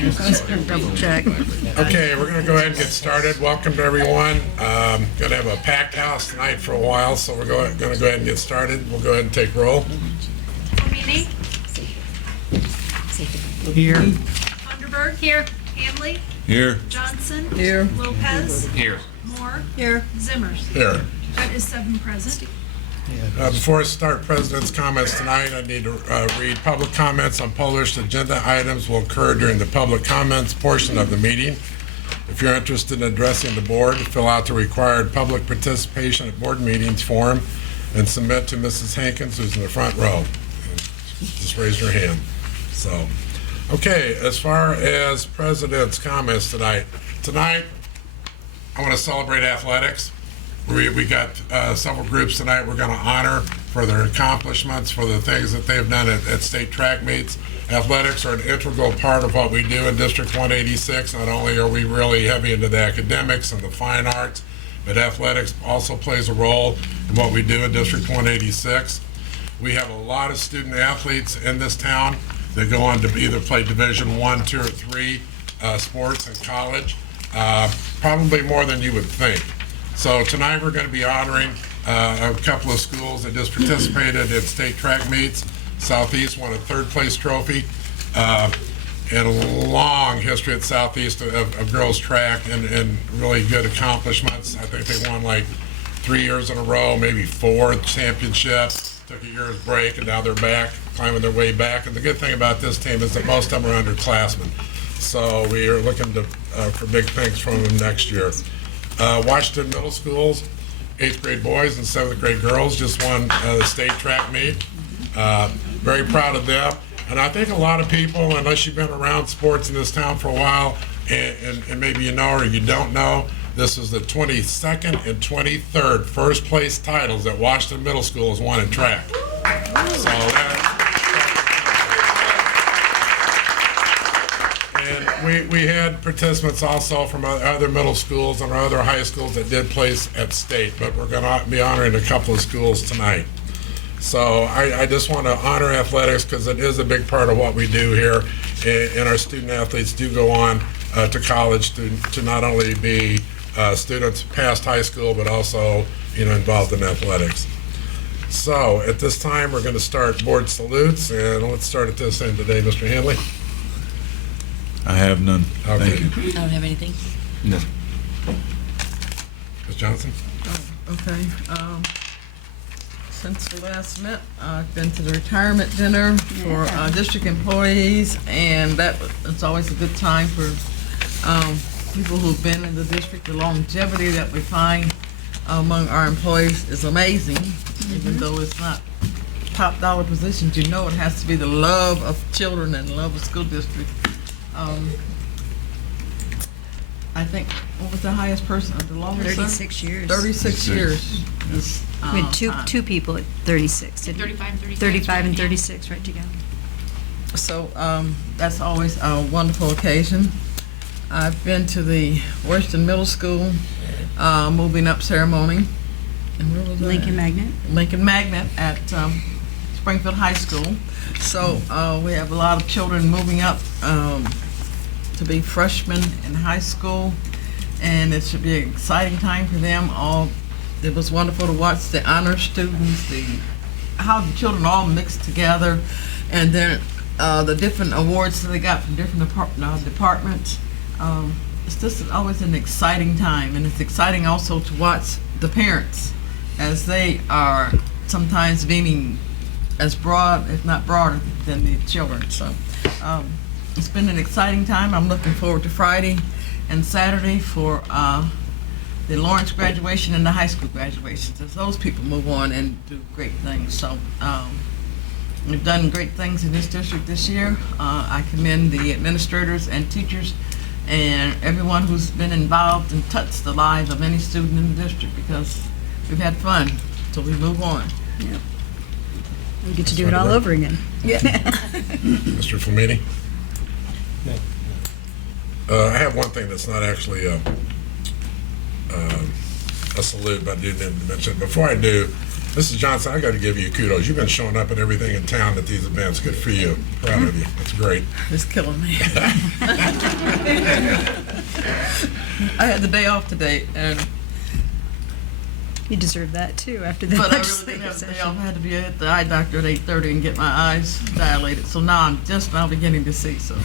Double check. Okay, we're going to go ahead and get started. Welcome to everyone. Going to have a packed house tonight for a while, so we're going to go ahead and get started. We'll go ahead and take roll. Meany, Here. Underberg. Here. Hanley. Here. Johnson. Here. Lopez. Here. Moore. Here. Zimmers. Here. That is 7 present. Before I start President's comments tonight, I need to read public comments on published agenda items will occur during the public comments portion of the meeting. If you're interested in addressing the board, fill out the required public participation at board meetings form and submit to Mrs. Hankins, who's in the front row. And just raise your hand. So, okay, as far as President's comments tonight, I want to celebrate athletics. We got several groups tonight we're going to honor for their accomplishments, for the things that they've done at state track meets. Athletics are an integral part of what we do in District 186. Not only are we really heavy into the academics and the fine arts, but athletics also plays a role in what we do in District 186. We have a lot of student athletes in this town that go on to either play Division I, II, or III sports in college, probably more than you would think. So tonight we're going to be honoring a couple of schools that just participated in state track meets. Southeast won a third place trophy, and a long history at Southeast of girls track and really good accomplishments. I think they won like 3 years in a row, maybe 4 championships. Took a year's break and now they're back, climbing their way back. And the good thing about this team is that most of them are underclassmen. So we are looking to for big things from them next year. Washington Middle School's 8th grade boys and 7th grade girls just won the state track meet. Very proud of them. And I think a lot of people, unless you've been around sports in this town for a while, and maybe you know or you don't know, this is the 22nd and 23rd first place titles that Washington Middle School has won in track. So And we had participants also from other middle schools and other high schools that did place at state, but we're going to be honoring a couple of schools tonight. So I just want to honor athletics because it is a big part of what we do here, and our student athletes do go on to college to not only be students past high school, but also involved in athletics. So at this time, we're going to start board salutes, and let's start at this end today, Mr. Hanley. I have none. Okay. Thank you. I don't have anything. No. Ms. Johnson? Okay. Since we last met, I've been to the retirement dinner for district employees, and it's always a good time for people who've been in the district. The longevity that we find among our employees is amazing, even though it's not top dollar positions. You know it has to be the love of children and love of school district. I think, what was the highest person, the longest? 36 years. 36 years. Is, We had time. two people at 36. didn't we? 35 and 36. 35 and yeah. 36 right together. So that's always a wonderful occasion. I've been to the Western Middle School moving up ceremony. And where was that? Lincoln Magnet. Lincoln Magnet at Springfield High School. So we have a lot of children moving up to be freshmen in high school, and it should be an exciting time for them. It was wonderful to watch the honor students, how the children all mixed together, and then the different awards that they got from different departments. It's just always an exciting time, and it's exciting also to watch the parents as they are sometimes beaming as broad, if not broader, than the children. So it's been an exciting time. I'm looking forward to Friday and Saturday for the Lawrence graduation and the high school graduations, as those people move on and do great things. So we've done great things in this district this year. I commend the administrators and teachers and everyone who's been involved and touched the lives of any student in the district, because we've had fun, so we move on. Yeah. We get to do it all over again. Yeah. Mr. Flamini? I have one thing that's not actually a salute, but I did need to mention. Before I do, Mrs. Johnson, I got to give you kudos. You've been showing up at everything in town at these events. Good for you. Proud of you. That's great. It's killing me. I had the day off today, and You deserve that too after the but I really legislative didn't have the day session. off. I had to be at the eye doctor at 8:30 and get my eyes dilated. So now I'm just now beginning to see. So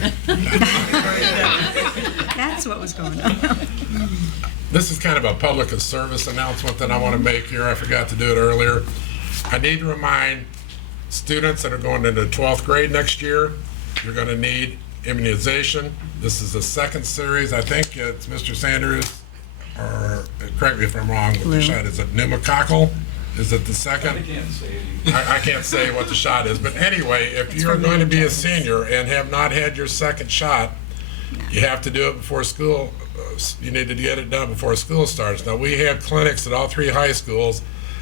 That's what was going on. This is kind of a public service announcement that I want to make here. I forgot to do it earlier. I need to remind students that are going into 12th grade next year, you're going to need immunization. This is the second series. I think it's Mr. Sanders, or correct me if I'm wrong with the shot. Is it pneumococcal? Is it the second? I can't say what the shot is. But anyway, if you're going to be a senior and have not had your second shot, you have to do it before school. You need to get it done before school starts. Now, we had clinics at all 3 high schools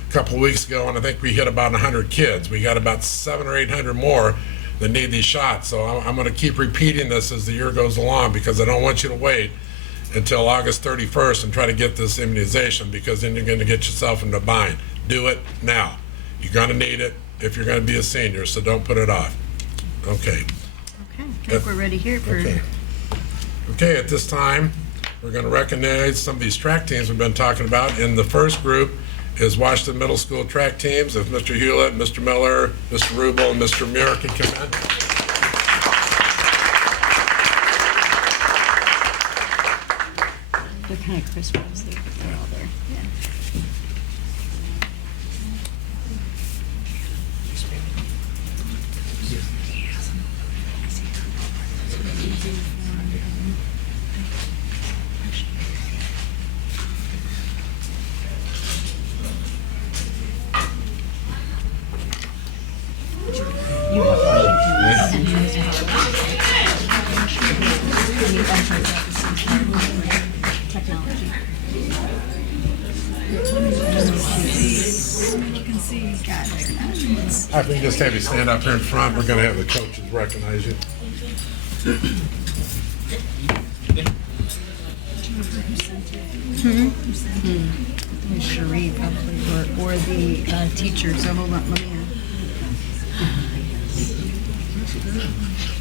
a couple of weeks ago, and I think we hit about 100 kids. We got about 700 or 800 more that need these shots. So I'm going to keep repeating this as the year goes along, because I don't want you to wait until August 31st and try to get this immunization, because then you're going to get yourself into a bind. Do it now. You're going to need it if you're going to be a senior, so don't put it off. Okay. Okay, I think we're ready here for. Okay, at this time, we're going to recognize some of these track teams we've been talking about. And the first group is Washington Middle School track teams. If Mr. Hewlett, Mr. Miller, Mr. Rubel, and Mr. Muir can come in. They're kind of crisp ones there, but they're all there. Yeah. Technology. You can see. God, they're I can just have you stand up here in front. We're going to have the coaches recognize you. Cherie probably, or the teacher, so hold on, let me,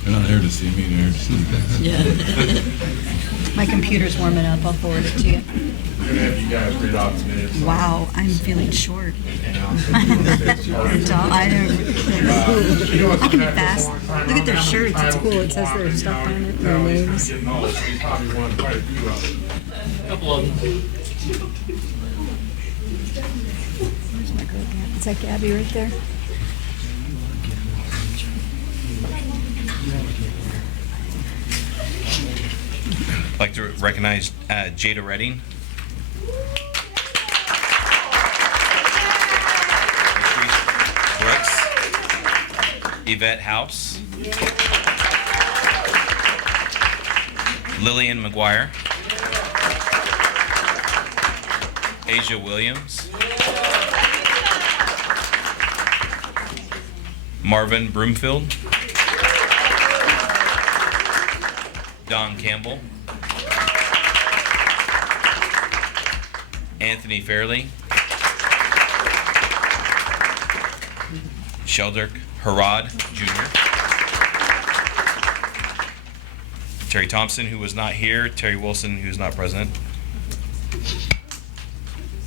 They're not here to see me, they're here to see you guys. my computer's warming up, I'll forward it to you. We're going to have you guys read off the names. Wow, I'm feeling short. I'm tall, I don't, I can be fast. Look at their shirts, it's cool, it says their stuff on it, their names. Getting old, so he's probably won quite a few of them. Where's my girl? Is that Gabby right there? I'd like to recognize Jada Redding. Patrice Brooks. Yvette House. Lillian McGuire. Asia Williams. Marvin Broomfield. Don Campbell. Anthony Fairley. Sheldrick Harrod Jr. Terry Thompson, who was not here. Terry Wilson, who's not present.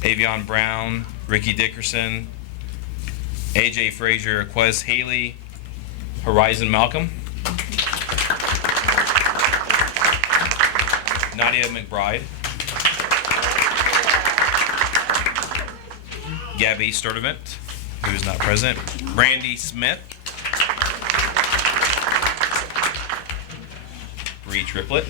Avion Brown, Ricky Dickerson, AJ Frazier, Quez Haley, Horizon Malcolm, Nadia McBride, Gabby Sturdivant, who is not present, Brandy Smith, Bree Triplett,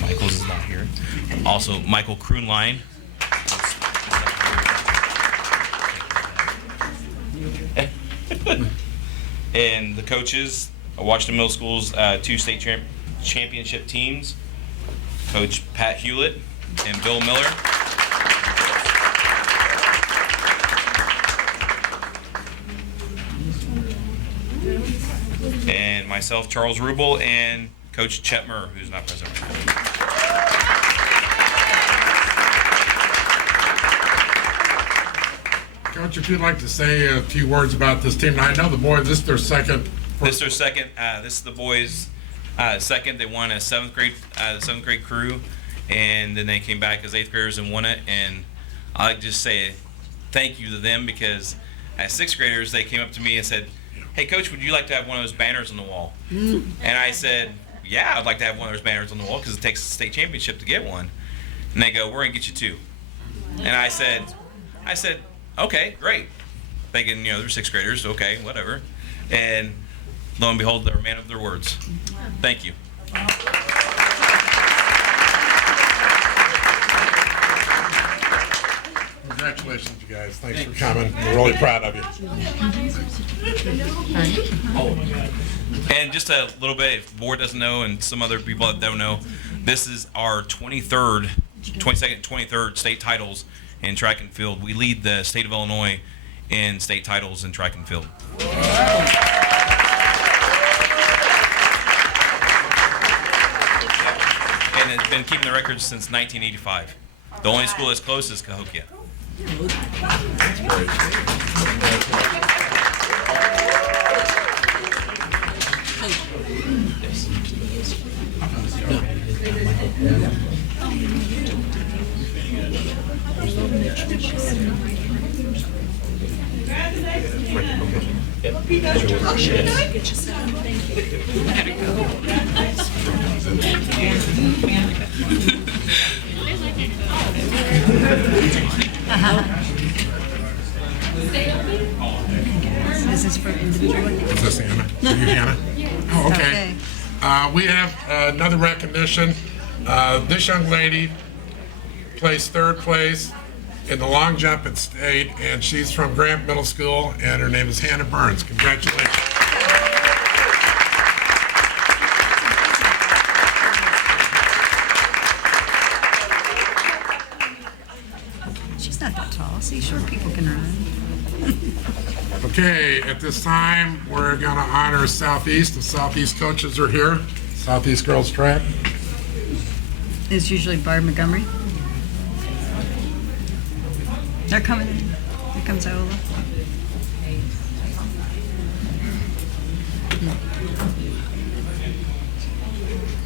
Michaels is not here. Also, Michael Kroonline. And the coaches, Washington Middle School's 2 state championship teams, Coach Pat Hewlett and Bill Miller. And myself, Charles Rubel, and Coach Chetmer, who's not present right now. Coach, if you'd like to say a few words about this team. I know the boys, this is their second. This is their second. This is the boys' second. They won a seventh grade crew, and then they came back as eighth graders and won it. And I'd just say thank you to them, because as sixth graders they came up to me and said, "Hey, Coach, would you like to have one of those banners on the wall?" And I said, "Yeah, I'd like to have one of those banners on the wall, because it takes a state championship to get one." And they go, "We're gonna get you two." And I said, "Okay, great." Thinking, they're sixth graders, okay, whatever. And lo and behold, they're a man of their words. Thank you. Congratulations, you guys. Thanks for coming. We're really proud of you. And just a little bit, if the board doesn't know and some other people that don't know, this is our 22nd, 23rd state titles in track and field. We lead the state of Illinois in state titles in track and field. And it's been keeping the record since 1985. The only school that's close is Cahokia. This is for individual. Is this Hannah? Are you Hannah? Oh, okay. We have another recognition. This young lady placed third place in the long jump at state, and she's from Grant Middle School, and her name is Hannah Burns. Congratulations. She's not that tall. See, short people can run. Okay, at this time, we're going to honor Southeast. The Southeast coaches are here. Southeast girls track. It's usually Barb Montgomery. They're coming in. Here comes Iola.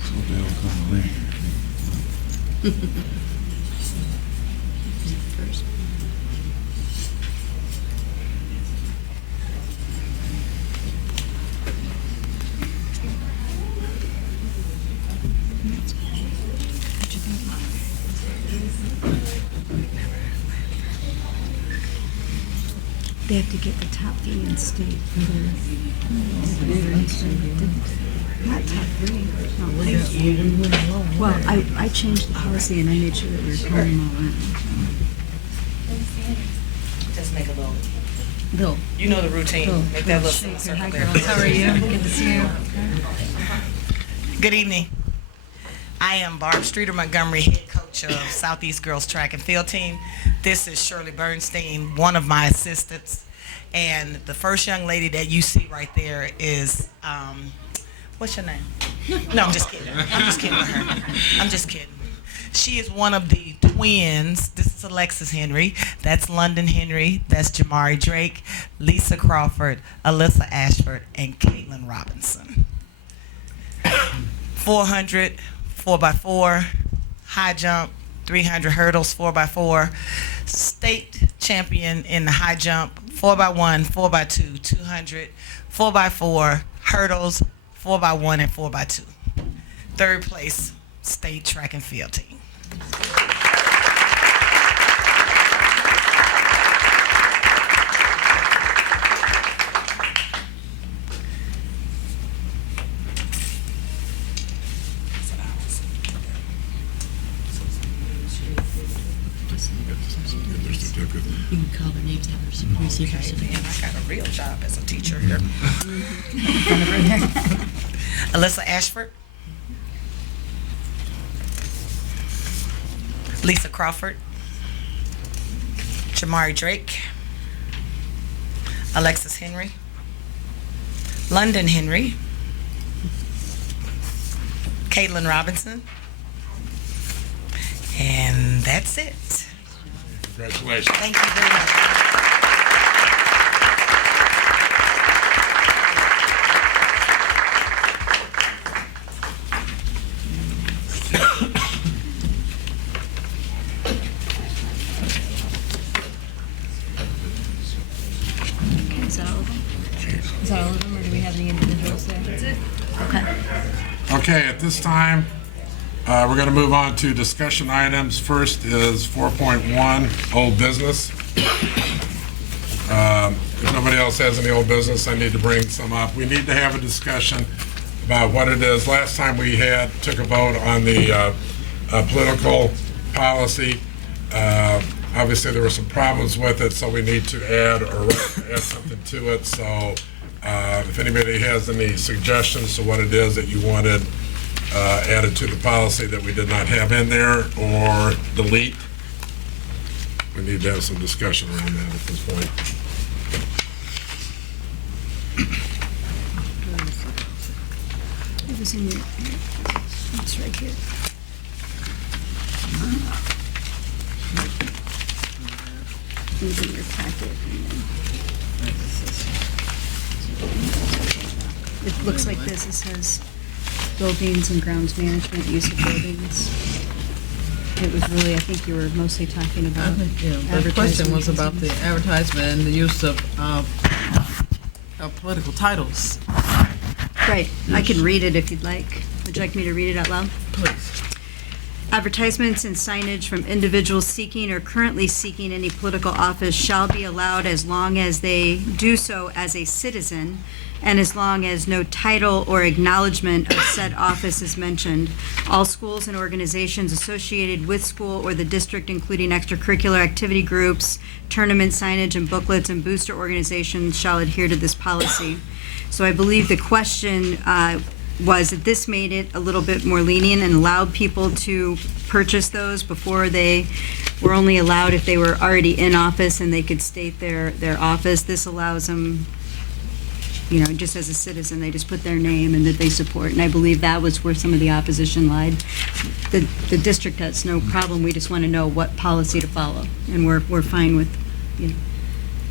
So they'll come late. They have to get the top three in state for their not top three. No, well, I changed the policy and I made sure that we were calling them all in. Just make a little, Bill. you know the routine. Bill. Make that little Shake your circle hi, there. girls. How are you? Good to see you. Good evening. I am Barb Streeter Montgomery, head coach of Southeast Girls Track and Field Team. This is Shirley Bernstein, one of my assistants. And the first young lady that you see right there is, what's your name? No, I'm just kidding. I'm just kidding with her. I'm just kidding. She is one of the twins. This is Alexis Henry. That's London Henry. That's Jamari Drake, Lisa Crawford, Alyssa Ashford, and Caitlin Robinson. 400, 4x4, high jump, 300 hurdles, 4x4, state champion in the high jump, 4x1, 4x2, 200, 4x4, hurdles, 4x1 and 4x2. Third place, state track and field team. You can call their names, have her receive her And certificate. I got a real job as a teacher here. Alyssa Ashford. Lisa Crawford. Jamari Drake. Alexis Henry. London Henry. Caitlin Robinson. And that's it. Congratulations. Thank you very much. Is that all of them? Is that all of them, or do we have any individuals there? That's it. Okay. Okay, at this time, we're going to move on to discussion items. First is 4.1, old business. If nobody else has any old business, I need to bring some up. We need to have a discussion about what it is. Last time we took a vote on the political policy. Obviously, there were some problems with it, so we need to add something to it. So if anybody has any suggestions to what it is that you wanted added to the policy that we did not have in there or delete, we need to have some discussion around that at this point. It was in your, it's right here. It was in your packet. It looks like this. It says buildings and grounds management, use of buildings. It was really, I think you were mostly talking about The question was advertising. about the advertisement and the use of political titles. Right, I can read it if you'd like. Would you like me to read it out loud? Please. Advertisements and signage from individuals seeking or currently seeking any political office shall be allowed as long as they do so as a citizen and as long as no title or acknowledgement of said office is mentioned. All schools and organizations associated with school or the district, including extracurricular activity groups, tournament signage, and booklets, and booster organizations shall adhere to this policy. So I believe the question was that this made it a little bit more lenient and allowed people to purchase those before they were only allowed if they were already in office and they could state their office. This allows them, you know, just as a citizen, they just put their name and that they support. And I believe that was where some of the opposition lied. The district has no problem. We just want to know what policy to follow. And we're fine with, you know,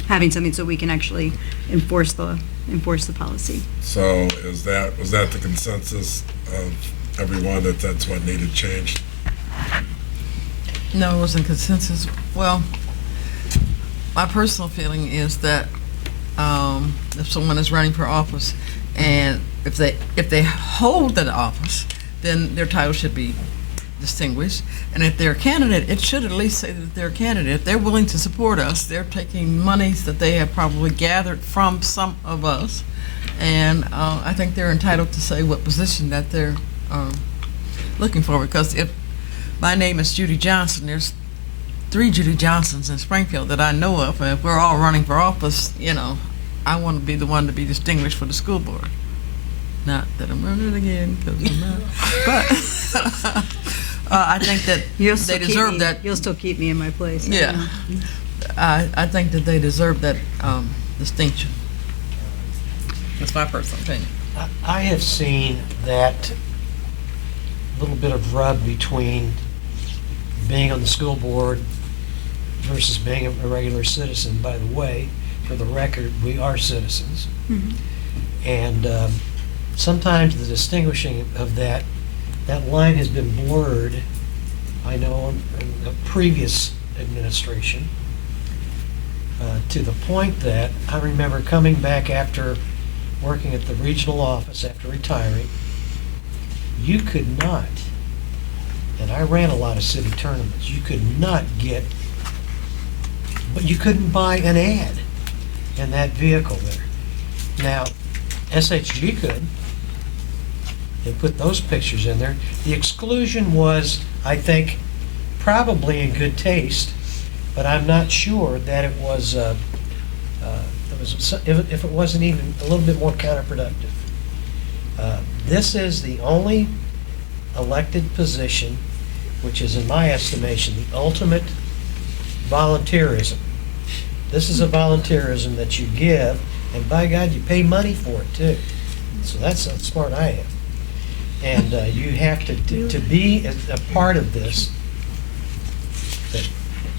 having something so we can actually enforce the policy. So was that the consensus of everyone that that's what needed changed? No, it wasn't consensus. Well, my personal feeling is that if someone is running for office and if they hold that office, then their title should be distinguished. And if they're a candidate, it should at least say that they're a candidate. If they're willing to support us, they're taking monies that they have probably gathered from some of us. And I think they're entitled to say what position that they're looking for. Because if my name is Judy Johnson, there's 3 Judy Johnsons in Springfield that I know of. And if we're all running for office, you know, I want to be the one to be distinguished for the school board. Not that I'm running again, because I'm not. But I think that they deserve that. You'll still keep me in my place. Yeah. I think that they deserve that distinction. That's my personal opinion. I have seen that little bit of rub between being on the school board versus being a regular citizen. By the way, for the record, we are citizens. Mhm. And sometimes the distinguishing of that line has been blurred, I know, in the previous administration, to the point that I remember coming back after working at the regional office after retiring. You could not, and I ran a lot of city tournaments, you could not get, but you couldn't buy an ad in that vehicle there. Now, SHG could, and put those pictures in there. The exclusion was, I think, probably in good taste, but I'm not sure that it was, if it wasn't even a little bit more counterproductive. This is the only elected position, which is, in my estimation, the ultimate volunteerism. This is a volunteerism that you give, and by God, you pay money for it too. So that's how smart I am. And you have to be a part of this. That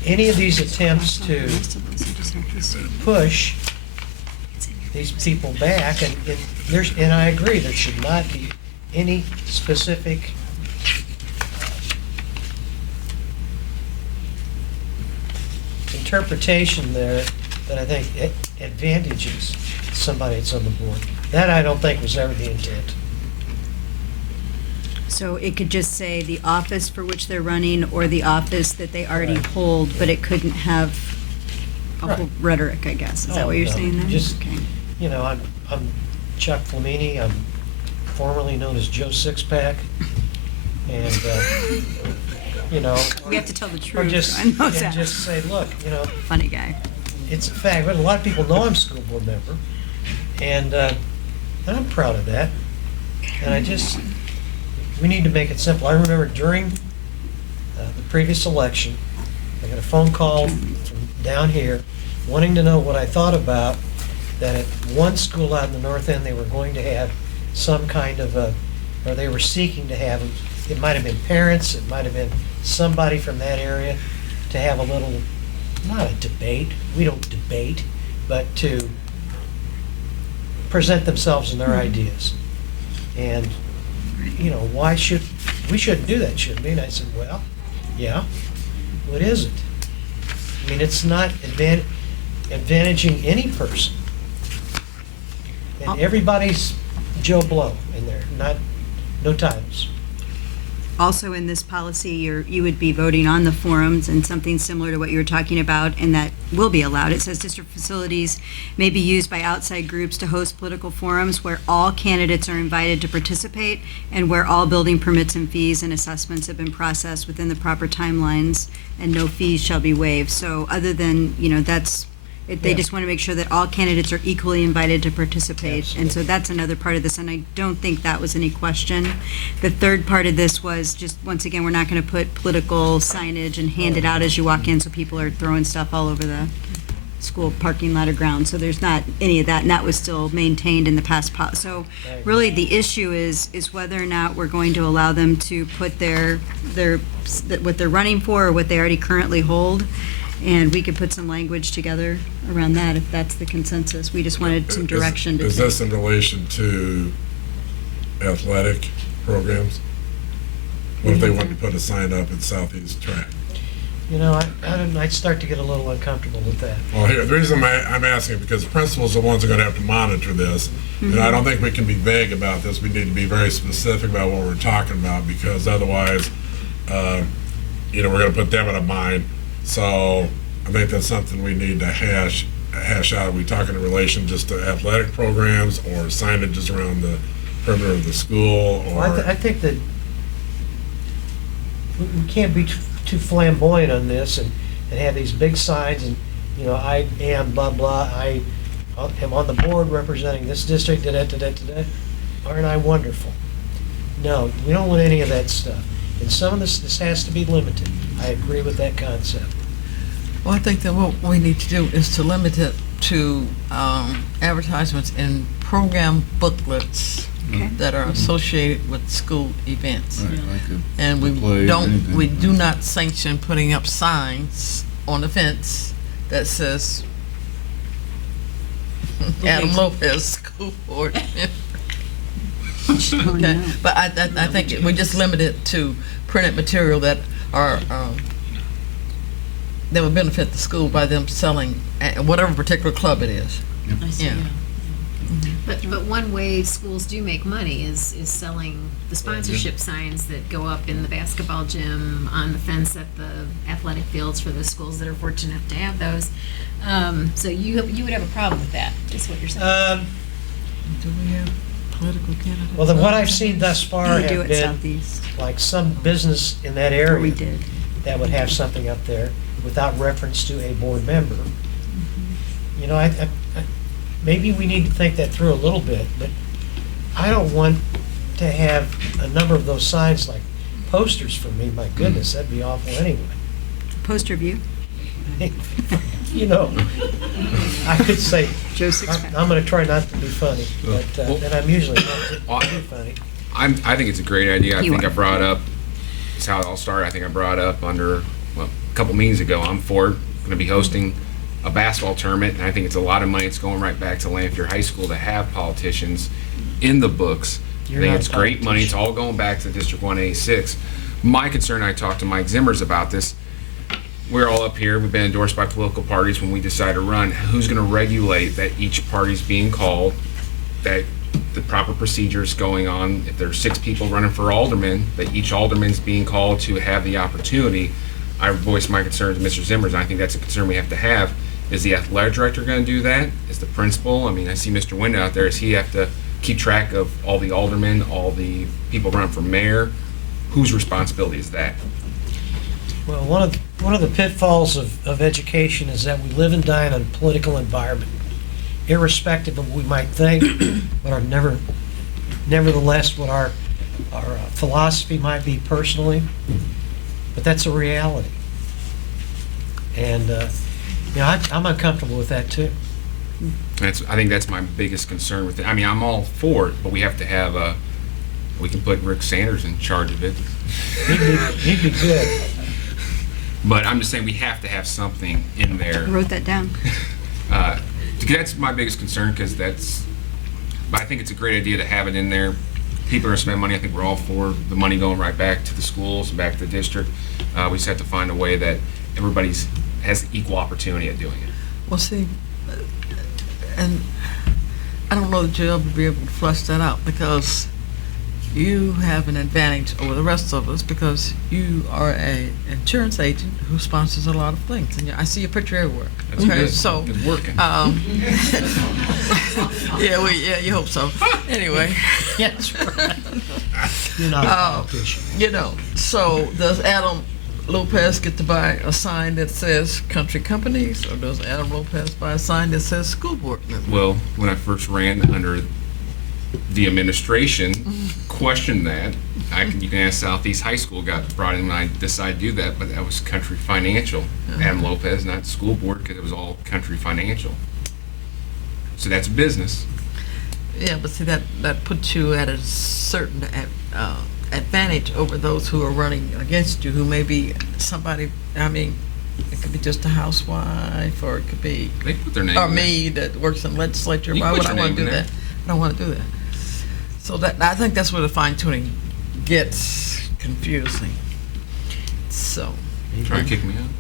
any of these attempts to push these people back, and I agree, there should not be any specific interpretation there that I think advantages somebody that's on the board. That I don't think was ever the intent. So it could just say the office for which they're running or the office that they already Right. hold, but it couldn't have a whole Right. rhetoric, I guess. Is that Oh, what you're no, saying there? just- Okay. You know, I'm Chuck Flamini. I'm formerly known as Joe Sixpack. And, you know. We have to tell the Or truth. just, I know and that. just say, look, you know, Funny guy. it's a fact. But a lot of people know I'm a school board member. And I'm proud of that. And we need to make it simple. I remember during the previous election, I got a phone call from down here wanting to know what I thought about that at one school out in the north end, they were going to have some kind of or they were seeking to have, it might have been parents, it might have been somebody from that area, to have a little, not a debate, we don't debate, but to present themselves and their ideas. And, you know, we shouldn't do that, should we? And I said, well, yeah, what is it? I mean, it's not advantaging any person. And everybody's Joe Blow in there, no titles. Also in this policy, you would be voting on the forums and something similar to what you were talking about, and that will be allowed. It says district facilities may be used by outside groups to host political forums where all candidates are invited to participate and where all building permits and fees and assessments have been processed within the proper timelines and no fees shall be waived. So other than, you know, they Yeah. just want to make sure that all candidates are equally invited to participate. And so that's another part of this, and I don't think that was any question. The third part of this was just, once again, we're not going to put political signage and hand it out as you walk in, so people are throwing stuff all over the school parking lot or ground. So there's not any of that, and that was still maintained in the past. So really, the issue is whether or not we're going to allow them to put what they're running for or what they already currently hold. And we could put some language together around that if that's the consensus. We just wanted some direction to Is take. this in relation to athletic programs? What if they wanted to put a sign up at Southeast Track? You know, I'd start to get a little uncomfortable with that. Well, here, the reason I'm asking, because the principals are the ones who are going to have to monitor this. And I don't think we can be vague about this. We need to be very specific about what we're talking about, because otherwise, you know, we're going to put them in a bind. So I think that's something we need to hash out. Are we talking in relation just to athletic programs or signages around the perimeter of the school? Or Well, I think that we can't be too flamboyant on this and have these big signs and, you know, I am blah, blah, I am on the board representing this district, da-da-da-da-da. Aren't I wonderful? No, we don't want any of that stuff. And some of this has to be limited. I agree with that concept. Well, I think that what we need to do is to limit it to advertisements in program booklets Okay. that are associated with school events. Right, like And we play, anything. we do not sanction putting up signs on the fence that says Adam Lopez, school board member. Oh, Okay, no. but I think we just limit it to printed material that are, that would benefit the school by them selling at whatever particular club it is. I see, Yeah. yeah. But one way schools do make money is selling the sponsorship signs that go up in the basketball gym, on the fence at the athletic fields for the schools that are fortunate enough to have those. So you would have a problem with that, is what you're saying. Do we have political candidates? Well, then what I've seen thus far We do have it been Southeast, like some business in that or area we did. that would have something up there without reference to a board member. You know, I maybe we need to think that through a little bit, but I don't want to have a number of those signs like posters for me. My goodness, that'd be awful anyway. Poster view, You know, I could say, Joe I'm Sixpack. going to try not to be funny, but and I'm usually not too funny. I think it's a great idea. I You think are. I brought up, it's how it all started. I think I brought up under, well, a couple meetings ago. I'm for it. Going to be hosting a basketball tournament, and I think it's a lot of money. It's going right back to Lanphier High School to have politicians in the books. You're I think not it's a great money. It's politician. all going back to District 186. My concern, I talked to Mike Zimmers about this. we're all up here, we've been endorsed by political parties when we decide to run. Who's going to regulate that each party's being called, that the proper procedure is going on? If there's 6 people running for alderman, that each alderman's being called to have the opportunity. I voiced my concerns to Mr. Zimmers, and I think that's a concern we have to have. Is the athletic director going to do that? Is the principal? I mean, I see Mr. Window out there. Does he have to keep track of all the aldermen, all the people running for mayor? Whose responsibility is that? Well, one of the pitfalls of education is that we live and die in a political environment, irrespective of what we might think, but nevertheless what our philosophy might be personally, but that's a reality. And I'm uncomfortable with that too. I think that's my biggest concern with it. I mean, I'm all for it, but we have to have we can put Rick Sanders in charge of it. He'd be good. But I'm just saying we have to have something in there. I wrote that down. That's my biggest concern, because but I think it's a great idea to have it in there. People are going to spend money. I think we're all for the money going right back to the schools, back to the district. We just have to find a way that everybody's has equal opportunity at doing it. Well, see, and I don't know that you'll ever be able to flush that out, because you have an advantage over the rest of us because you are an insurance agent who sponsors a lot of things, and I see your picture everywhere. That's good. So It's working. yeah, you hope so. Anyway, Yes, right. You're not a politician. So does Adam Lopez get to buy a sign that says country companies, or does Adam Lopez buy a sign that says school board member? Well, when I first ran under the administration, questioned that. You can ask Southeast High School got brought in when I decided to do that, but that was Country Financial. Adam Lopez, not school board, because it was all Country Financial. So that's business. Yeah, but see, that puts you at a certain advantage over those who are running against you, who may be somebody, I mean, it could be just a housewife, or it could be, They put their name or in there. me that works in the legislature. You Why can would put I your want to name do in that? I don't want to do that. So I think that's where the fine tuning gets confusing. So, Trying to kick me out.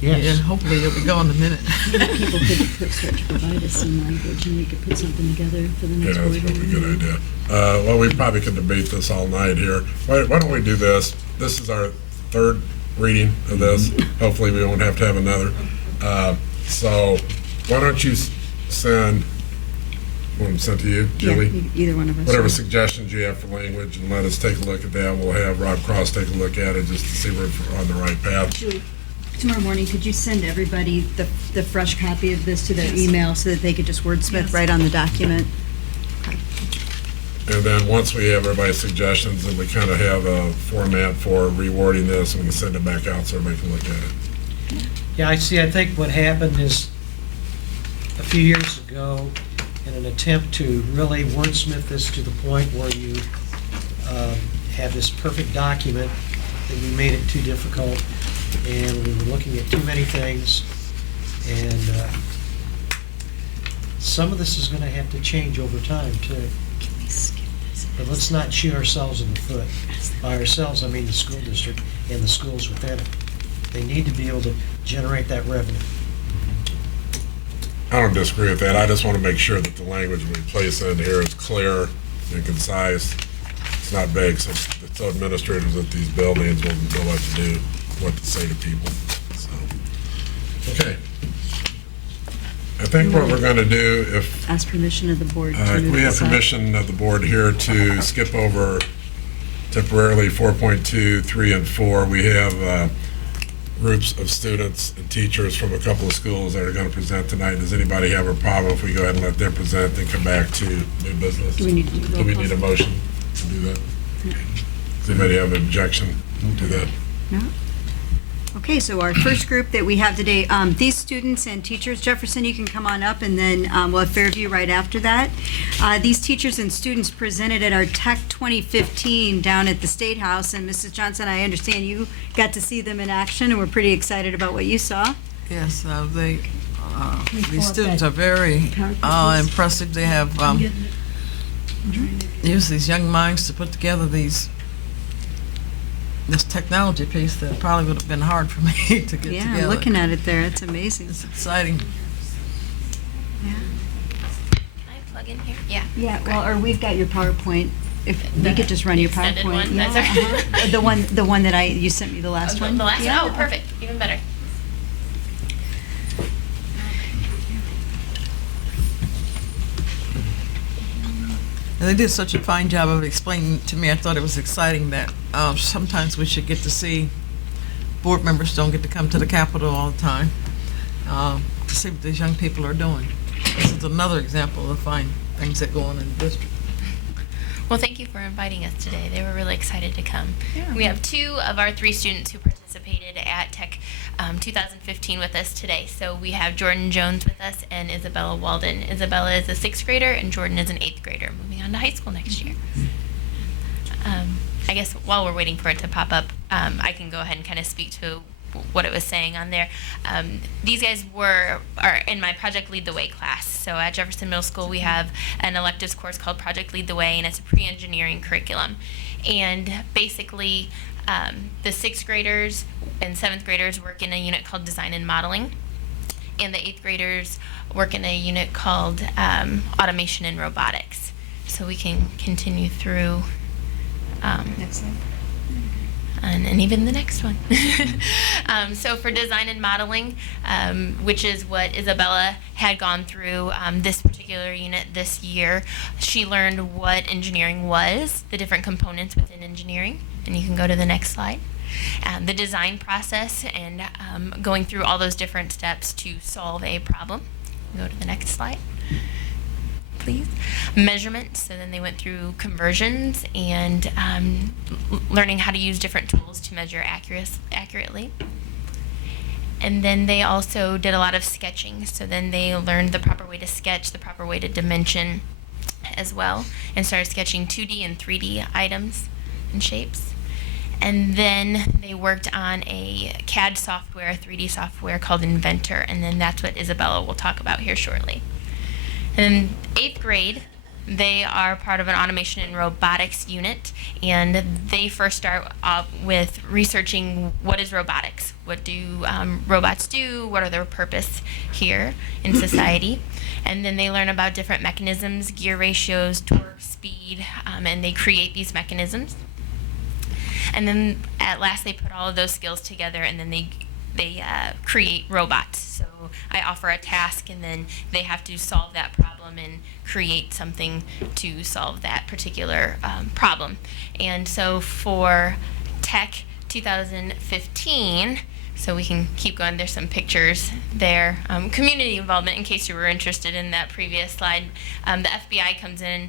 yeah, Yes. hopefully you'll be gone in a minute. People could start to provide us some language and we could put something together for the Yeah, next that's board probably a meeting. good idea. Well, we probably could debate this all night here. Why don't we do this? This is our 3rd reading of this. Hopefully, we won't have to have another. So why don't you send, want them sent to you, Yeah, Julie? either one of us. Whatever suggestions you have for language, and let us take a look at that. We'll have Rob Cross take a look at it just to see we're on the right path. Julie, tomorrow morning, could you send everybody the fresh copy of this to their email so that they could just wordsmith right on the document? And then once we have everybody's suggestions, then we kind of have a format for rewording this, and we can send it back out so everybody can look at it. Yeah, I think what happened is a few years ago, in an attempt to really wordsmith this to the point where you have this perfect document, that we made it too difficult, and we were looking at too many things, and some of this is going to have to change over time too. But let's not shoot ourselves in the foot. By ourselves, I mean the school district and the schools within it. They need to be able to generate that revenue. I don't disagree with that. I just want to make sure that the language we place in here is clear and concise. It's not vague, so administrators at these buildings will know what to do, what to say to people. So, okay. I think what we're going to do, if Ask permission of the board to move we have this up. permission of the board here to skip over temporarily 4.2, 3, and 4, we have groups of students and teachers from a couple of schools that are going to present tonight. Does anybody have a problem if we go ahead and let them present and come back to new business? Do we need to do roll Do we call? need a motion to do that? Does anybody have an objection to that? No? Okay, so our first group that we have today, these students and teachers, Jefferson, you can come on up, and then we'll have Fairview right after that. These teachers and students presented at our Tech 2015 down at the State House, and Mrs. Johnson, I understand you got to see them in action, and we're pretty excited about what you saw. Yes, these students are very impressive. They have used these young minds to put together these this technology piece that probably would have been hard for me to get Yeah, together. I'm looking at it there. It's amazing. It's exciting. Yeah. Can I plug in here? Yeah. Yeah, well, or we've got your PowerPoint. If we could just run your extended PowerPoint. one? Yeah, That's all right. the one that you sent me the last one. The last Yeah. one? Oh, perfect. Even better. And they did such a fine job of explaining to me. I thought it was exciting that sometimes we should get to see board members don't get to come to the Capitol all the time to see what these young people are doing. This is another example of the fine things that go on in the district. Well, thank you for inviting us today. They were really excited to come. We have 2 of our 3 students who participated at Tech 2015 with us today. So we have Jordan Jones with us and Isabella Walden. Isabella is a 6th grader and Jordan is an 8th grader, moving on to high school next year. I guess while we're waiting for it to pop up, I can go ahead and kind of speak to what it was saying on there. These guys are in my Project Lead the Way class. So at Jefferson Middle School, we have an electives course called Project Lead the Way, and it's a pre-engineering curriculum. And basically, the 6th graders and 7th graders work in a unit called Design and Modeling, and the 8th graders work in a unit called Automation and Robotics. So we can continue through. Next slide. And even the next one. So for design and modeling, which is what Isabella had gone through this particular unit this year, she learned what engineering was, the different components within engineering, and you can go to the next slide. The design process and going through all those different steps to solve a problem. Go to the next slide, please. Measurement, so then they went through conversions and learning how to use different tools to measure accurately. And then they also did a lot of sketching, so then they learned the proper way to sketch, the proper way to dimension as well, and started sketching 2D and 3D items and shapes. And then they worked on a CAD software, 3D software called Inventor, and then that's what Isabella will talk about here shortly. In 8th grade, they are part of an automation and robotics unit, and they first start with researching what is robotics, what do robots do, what are their purpose here in society, and then they learn about different mechanisms, gear ratios, torque, speed, and they create these mechanisms. And then at last they put all of those skills together, and then they create robots. So I offer a task, and then they have to solve that problem and create something to solve that particular problem. And so for Tech 2015, so we can keep going, there's some pictures there. Community involvement, in case you were interested in that previous slide. The FBI comes in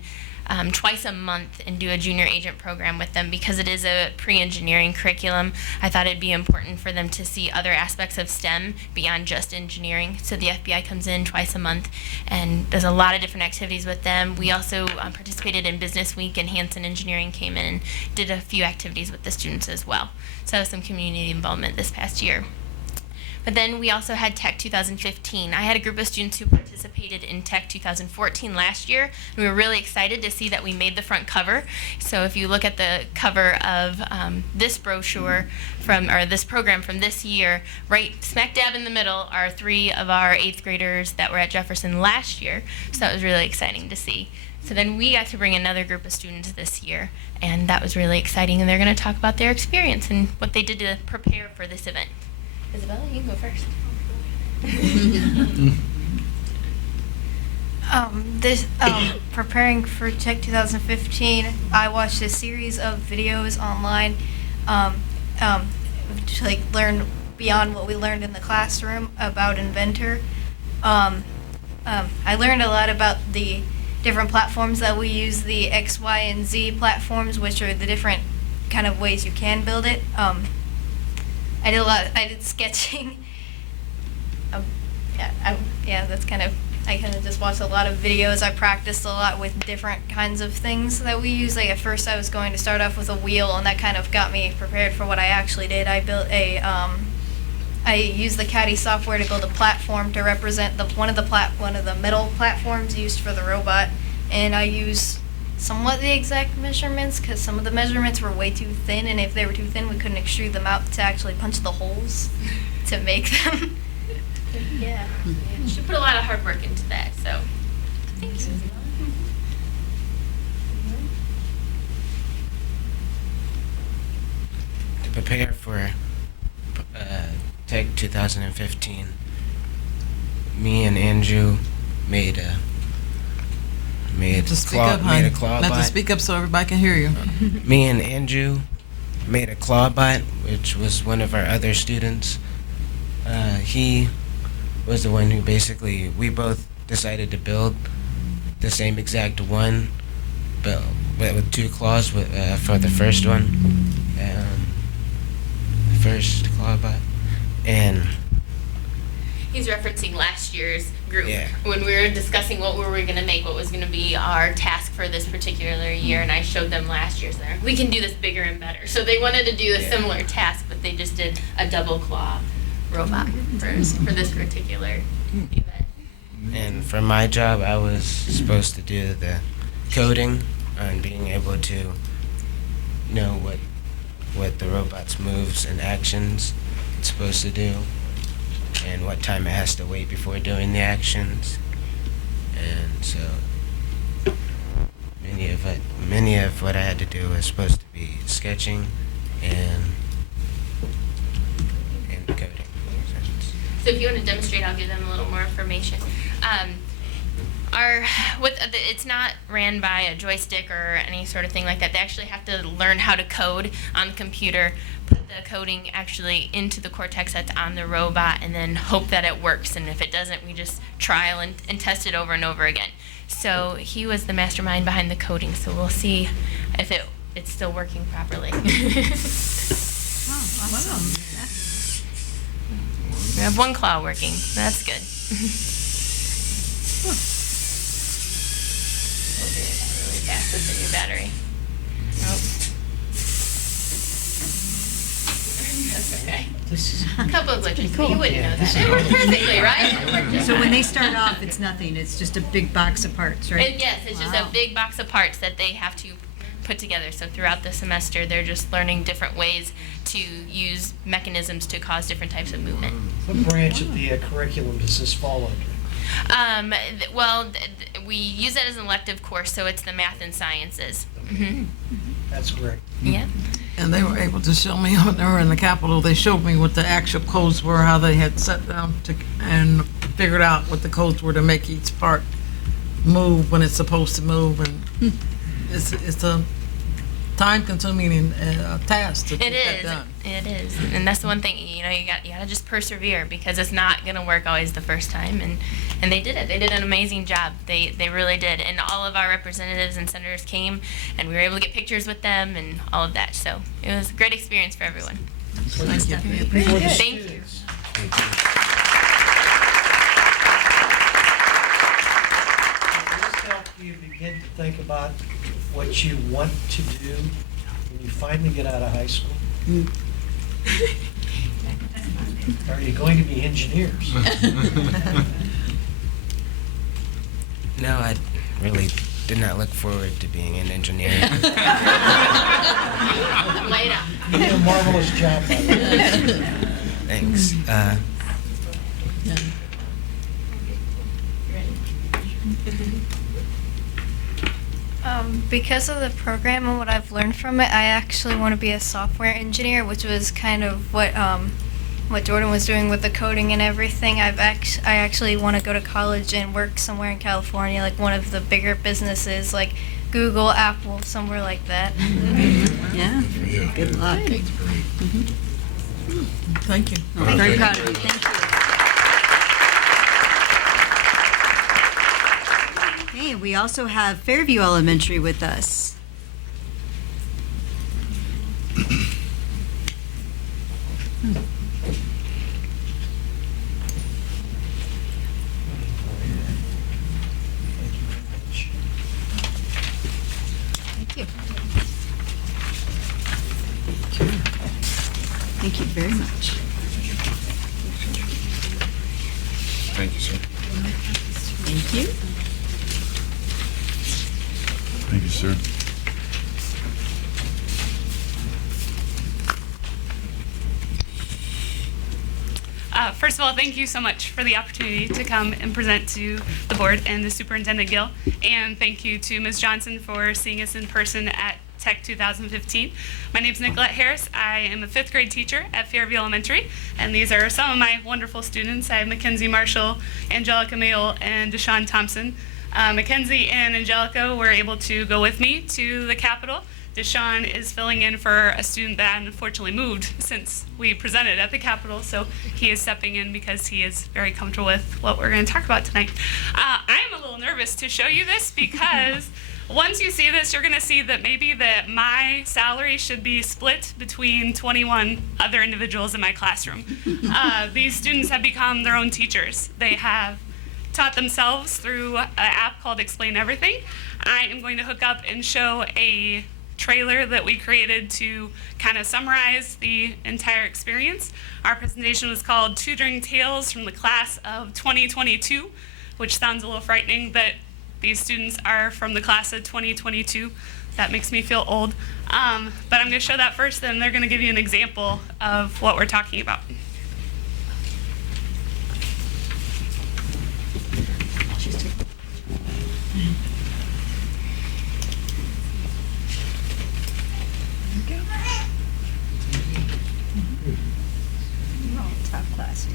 twice a month and do a junior agent program with them because it is a pre-engineering curriculum. I thought it'd be important for them to see other aspects of STEM beyond just engineering. So the FBI comes in twice a month and does a lot of different activities with them. We also participated in Business Week, and Hanson Engineering came in and did a few activities with the students as well. So some community involvement this past year. But then we also had Tech 2015. I had a group of students who participated in Tech 2014 last year, and we were really excited to see that we made the front cover. So if you look at the cover of this brochure or this program from this year, right smack dab in the middle are 3 of our 8th graders that were at Jefferson last year. So that was really exciting to see. So then we got to bring another group of students this year, and that was really exciting. And they're going to talk about their experience and what they did to prepare for this event. Isabella, you can go first. Preparing for Tech 2015, I watched a series of videos online to like learn beyond what we learned in the classroom about Inventor. I learned a lot about the different platforms that we use, the X, Y, and Z platforms, which are the different kind of ways you can build it. I did sketching. I kind of just watched a lot of videos. I practiced a lot with different kinds of things that we use. Like at first I was going to start off with a wheel, and that kind of got me prepared for what I actually did. I built I used the Caddy software to build a platform to represent one of the middle platforms used for the robot, and I use somewhat the exact measurements because some of the measurements were way too thin, and if they were too thin, we couldn't extrude them out to actually punch the holes to make them. Yeah. She put a lot of hard work into that, so thank you. To prepare for Tech 2015, me and Andrew made a Just speak up, honey. made a claw Have to bot. speak up so everybody can hear you. Me and Andrew made a claw bot, which was one of our other students. He was the one who we both decided to build the same exact one, but with 2 claws for the first one. First claw bot. And He's referencing last year's group Yeah. when we were discussing what we were going to make, what was going to be our task for this particular year, and I showed them last year's. There, we can do this bigger and better. So they wanted to do a similar task, but they just did a double claw robot for this particular event. And for my job, I was supposed to do the coding and being able to know what the robot's moves and actions it's supposed to do, and what time it has to wait before doing the actions. And so many of what I had to do was supposed to be sketching and coding. So if you want to demonstrate, I'll give them a little more information. It's not ran by a joystick or any sort of thing like that. They actually have to learn how to code on the computer, put the coding actually into the cortex that's on the robot, and then hope that it works. And if it doesn't, we just trial and test it over and over again. So he was the mastermind behind the coding. So we'll see if it's still working properly. We have 1 claw working. That's good. Really fast with the new battery. Nope. That's okay. A couple of glitches, but you wouldn't know that. It worked perfectly, right? It worked just So when fine. they start off, it's nothing, it's just a big box of parts, right? Yes, it's just a big box of parts that they have to put together. So throughout the semester, they're just learning different ways to use mechanisms to cause different types of movement. What branch of the curriculum does this fall under? We use it as an elective course, so it's the math and sciences. Mm-hmm. That's great. Yeah. And they were able to show me when they were in the Capitol, they showed me what the actual codes were, how they had set down and figured out what the codes were to make each part move when it's supposed to move. And it's a time-consuming task to get that done. It is, and that's the one thing, you gotta just persevere, because it's not gonna work always the first time, and they did it. They did an amazing job. They really did, and all of our representatives and senators came, and we were able to get pictures with them and all of that. So it was a great experience for everyone. Thank you. For the Thank you. students. Does this help you begin to think about what you want to do when you finally get out of high school? Are you going to be engineers? No, I really did not look forward to being an engineer. Later. You did a marvelous job, by the way. Thanks. Because of the program and what I've learned from it, I actually want to be a software engineer, which was kind of what Jordan was doing with the coding and everything. I actually want to go to college and work somewhere in California, like one of the bigger businesses, like Google, Apple, somewhere like that. Yeah, good luck. Thank you. I'm very proud of you, thank you. Okay, we also have Fairview Elementary with us. Thank you. Thank you very much. Thank you, sir. Thank you. Thank you, sir. First of all, thank you so much for the opportunity to come and present to the board and the Superintendent Gill. And thank you to Ms. Johnson for seeing us in person at Tech 2015. My name is Nicolette Harris. I am a 5th grade teacher at Fairview Elementary. And these are some of my wonderful students. I have Mackenzie Marshall, Angelica Mayall, and Deshaun Thompson. Mackenzie and Angelica were able to go with me to the Capitol. Deshaun is filling in for a student that unfortunately moved since we presented at the Capitol, so he is stepping in because he is very comfortable with what we're going to talk about tonight. I am a little nervous to show you this because once you see this, you're going to see that maybe that my salary should be split between 21 other individuals in my classroom. These students have become their own teachers. They have taught themselves through an app called Explain Everything. I am going to hook up and show a trailer that we created to kind of summarize the entire experience. Our presentation was called Tutoring Tales from the Class of 2022, which sounds a little frightening that these students are from the class of 2022. That makes me feel old. But I'm going to show that first, and they're going to give you an example of what we're talking about. Top class.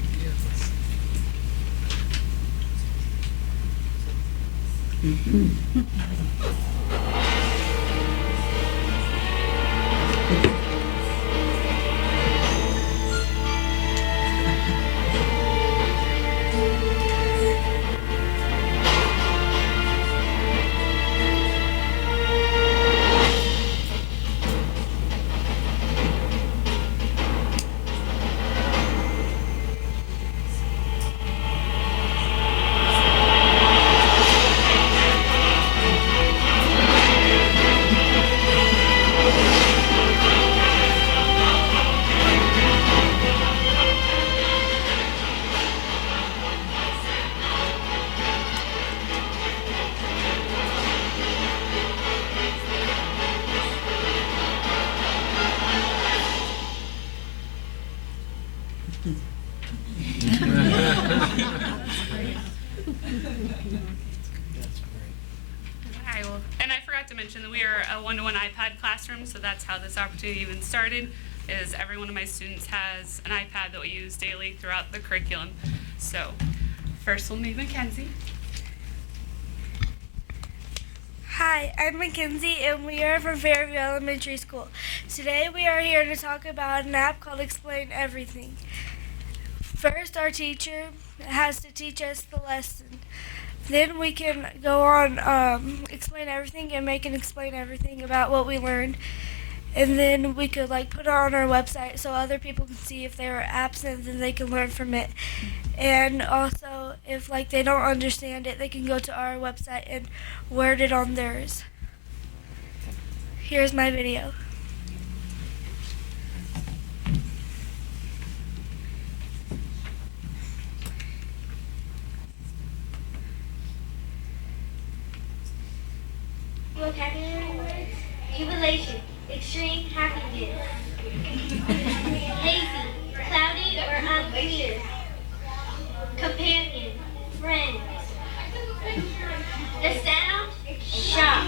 And I forgot to mention that we are a one-to-one iPad classroom, so that's how this opportunity even started, is every one of my students has an iPad that we use daily throughout the curriculum. So first we'll meet Mackenzie. Hi, I'm Mackenzie, and we are from Fairview Elementary School. Today we are here to talk about an app called Explain Everything. First, our teacher has to teach us the lesson. Then we can go on Explain Everything and make an Explain Everything about what we learned. And then we could put it on our website so other people can see if they were absent and they can learn from it. And also, if they don't understand it, they can go to our website and word it on theirs. Here's my video. Vocabulary words: jubilation, extreme happiness, hazy, cloudy or unclear, companion, friend. The sound: shock.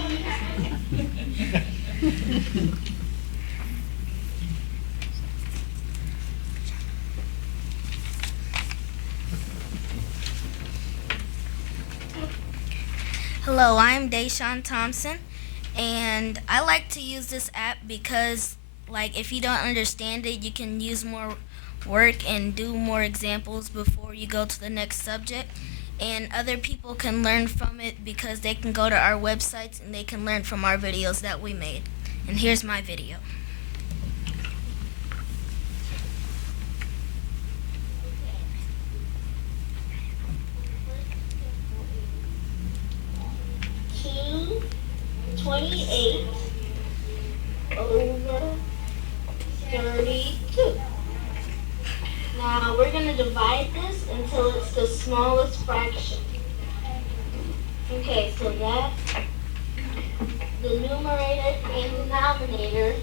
Hello, I'm Deshaun Thompson, and I like to use this app because, if you don't understand it, you can use more work and do more examples before you go to the next subject. And other people can learn from it because they can go to our websites and they can learn from our videos that we made. And here's my video. King 28 over 32. Now we're going to divide this until it's the smallest fraction. Okay, so that the numerator and denominator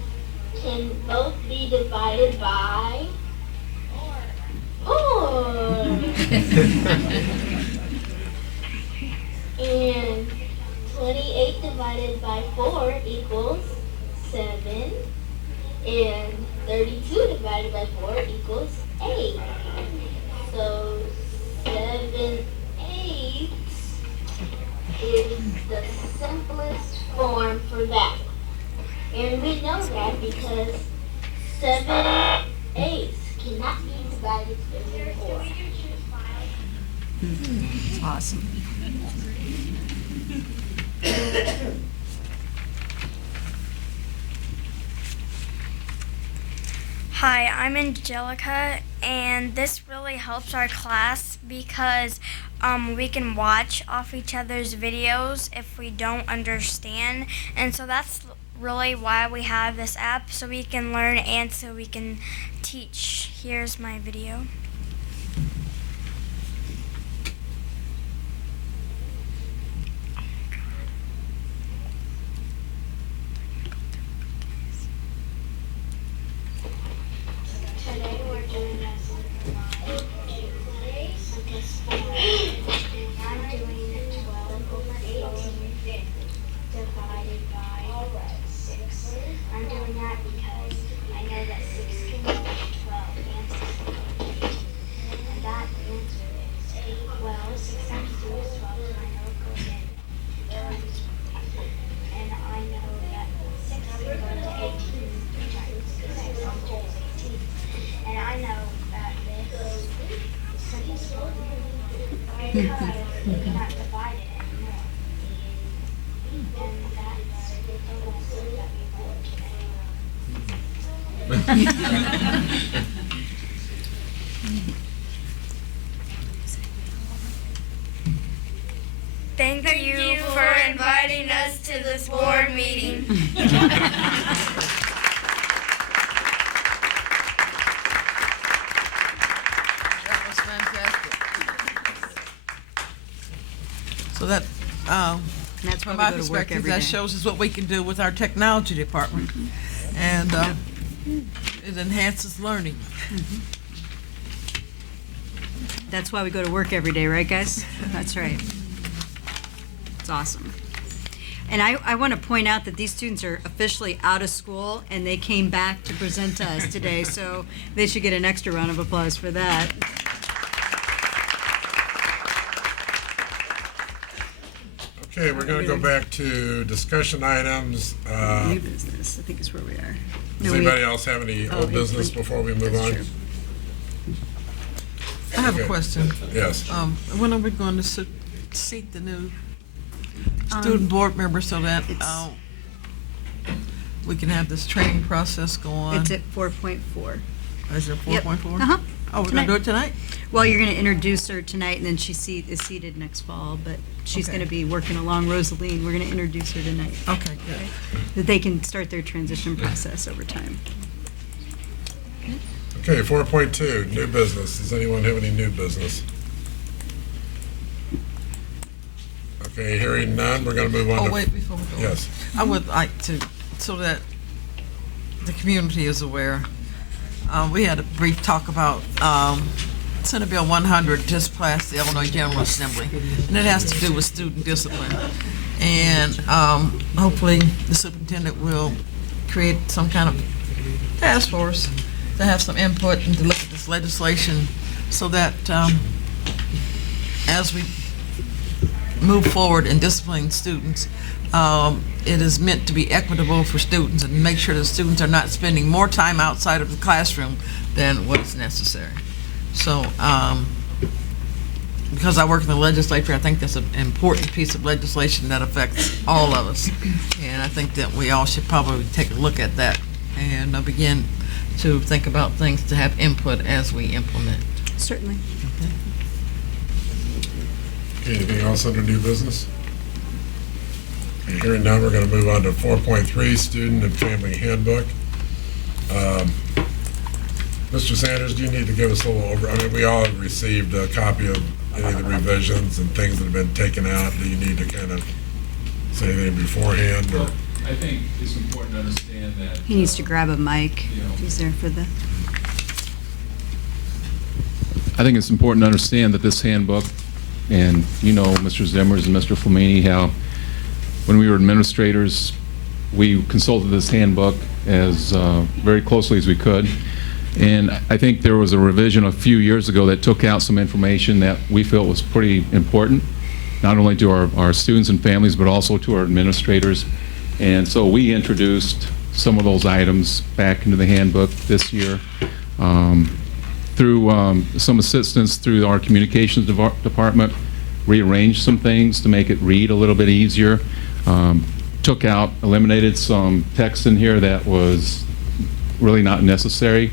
can both be divided by 4. And 28 divided by 4 equals 7. And 32 divided by 4 equals 8. So 7/8 is the simplest form for that. And we know that because 7/8 cannot be divided into 4. Awesome. Hi, I'm Angelica, and this really helps our class because we can watch off each other's videos if we don't understand. And so that's really why we have this app, so we can learn and so we can teach. Here's my video. Today we're doing lesson 8 I'm doing 12/18 divided by 6. I'm doing that because I know that 6 can be 12 and 6. And that answer is 8. Well, 6 times 2 is 12, and I know it goes in turns. And I know that 6 can go into 18 times, because 6 times 2 is 18. And I know that this simplest form, because you cannot divide it anymore. And that's the lesson that we learned today. Thank you for inviting us to this board meeting. That was fantastic. So that, That's why from we my go to work perspective, every that day. shows us what we can do with our technology department. And it enhances learning. That's why we go to work every day, right, guys? That's right. It's awesome. And I want to point out that these students are officially out of school, and they came back to present to us today, so they should get an extra round of applause for that. Okay, we're going to go back to discussion items. New business, I think is where we are. Does anybody else have any old business before we move on? I have a Okay. question. Yes. When are we going to seat the new student board members so that we can have this training process go on? It's at 4.4. Is it Yep. 4.4? Uh-huh. Oh, we're going to do it tonight? Well, you're going to introduce her tonight, and then she is seated next fall, but she's Okay. going to be working along Rosaline. We're going to introduce her tonight. Okay, good. That they can start their transition process over time. Okay, 4.2, new business. Does anyone have any new business? Okay, hearing none, we're going to move on to... Oh, wait, before we go. Yes. I would like to, so that the community is aware, we had a brief talk about Senate Bill 100 just passed the Illinois General Assembly, and it has to do with student discipline. And hopefully the superintendent will create some kind of task force to have some input and to look at this legislation so that as we move forward in disciplining students, it is meant to be equitable for students and make sure that students are not spending more time outside of the classroom than what is necessary. So, because I work in the legislature, I think that's an important piece of legislation that affects all of us. And I think that we all should probably take a look at that and begin to think about things to have input as we implement. Certainly. Okay, anything else under new business? Okay, hearing none, we're going to move on to 4.3, student and family handbook. Mr. Sanders, do you need to give us a little over? I mean, we all have received a copy of any of the revisions and things that have been taken out. Do you need to kind of say anything beforehand? Or? I think it's important to understand that. He needs to grab a mic. He's there for the. I think it's important to understand that this handbook, and you know, Mr. Zimmers and Mr. Flamini, how when we were administrators, we consulted this handbook as very closely as we could. And I think there was a revision a few years ago that took out some information that we felt was pretty important, not only to our students and families, but also to our administrators. And so we introduced some of those items back into the handbook this year. Through some assistance through our communications department, rearranged some things to make it read a little bit easier. Eliminated some text in here that was really not necessary,